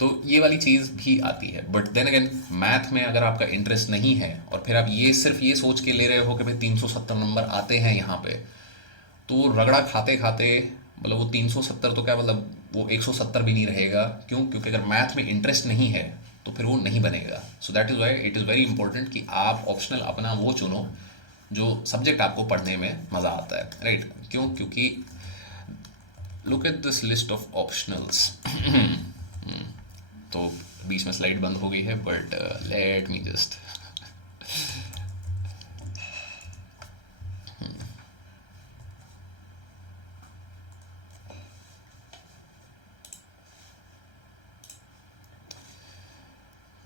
तो ये वाली चीज़ भी आती है। बट देन अगेन मैथ में अगर आपका इंटरेस्ट नहीं है और फिर आप ये सिर्फ ये सोच के ले रहे हो कि भाई 370 नंबर आते हैं यहाँ पे, तो रगड़ा खाते खाते मतलब वो 370 तो क्या मतलब वो 170 भी नहीं रहेगा। क्यों? क्योंकि अगर मैथ में इंटरेस्ट नहीं है तो फिर वो नहीं बनेगा। सो that is why it is very important कि आप ऑप्शनल अपना वो चुनो जो सब्जेक्ट आपको पढ़ने में मज़ा आता है, राइट। क्यों? क्योंकि look at this list of optionals. तो बीच में स्लाइड बंद हो गई है but let me just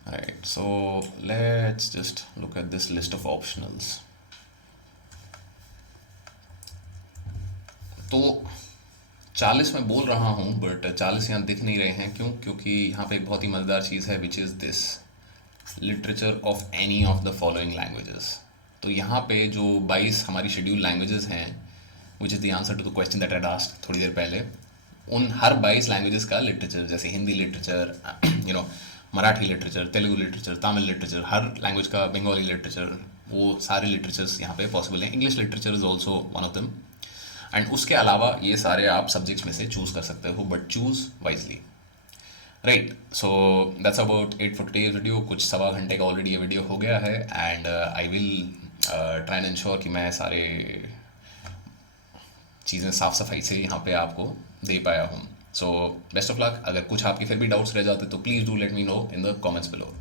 right. So let's just look at this list of optionals. तो 40 मैं बोल रहा हूँ बट 40 यहाँ दिख नहीं रहे हैं। क्यों? क्योंकि यहाँ पे एक बहुत ही मज़ेदार चीज़ है which is this literature of any of the following languages. तो यहाँ पे जो 22 हमारी शेड्यूल लैंग्वेजेस हैं which is the answer to the question that I asked थोड़ी देर पहले, उन हर 22 लैंग्वेजेस का लिटरेचर, जैसे Hindi literature, Marathi literature, Telugu literature, Tamil literature, हर लैंग्वेज का, बंगाली लिटरेचर, वो सारे लिटरेचर्स यहाँ पे पॉसिबल हैं। English literature is also one of them. And उसके अलावा ये सारे आप सब्जेक्ट्स में से चूज़ कर सकते हो but choose wisely, right. So that's about it for today's video. कुछ सवा घंटे का ऑलरेडी ये वीडियो हो गया है and I will try and ensure कि मैं सारे चीज़ें साफ़ सफाई से यहाँ पे आपको दे पाया हूँ। So best of luck. अगर कुछ आपके फिर भी डाउट्स रह जाते तो please do let me know in the comments below.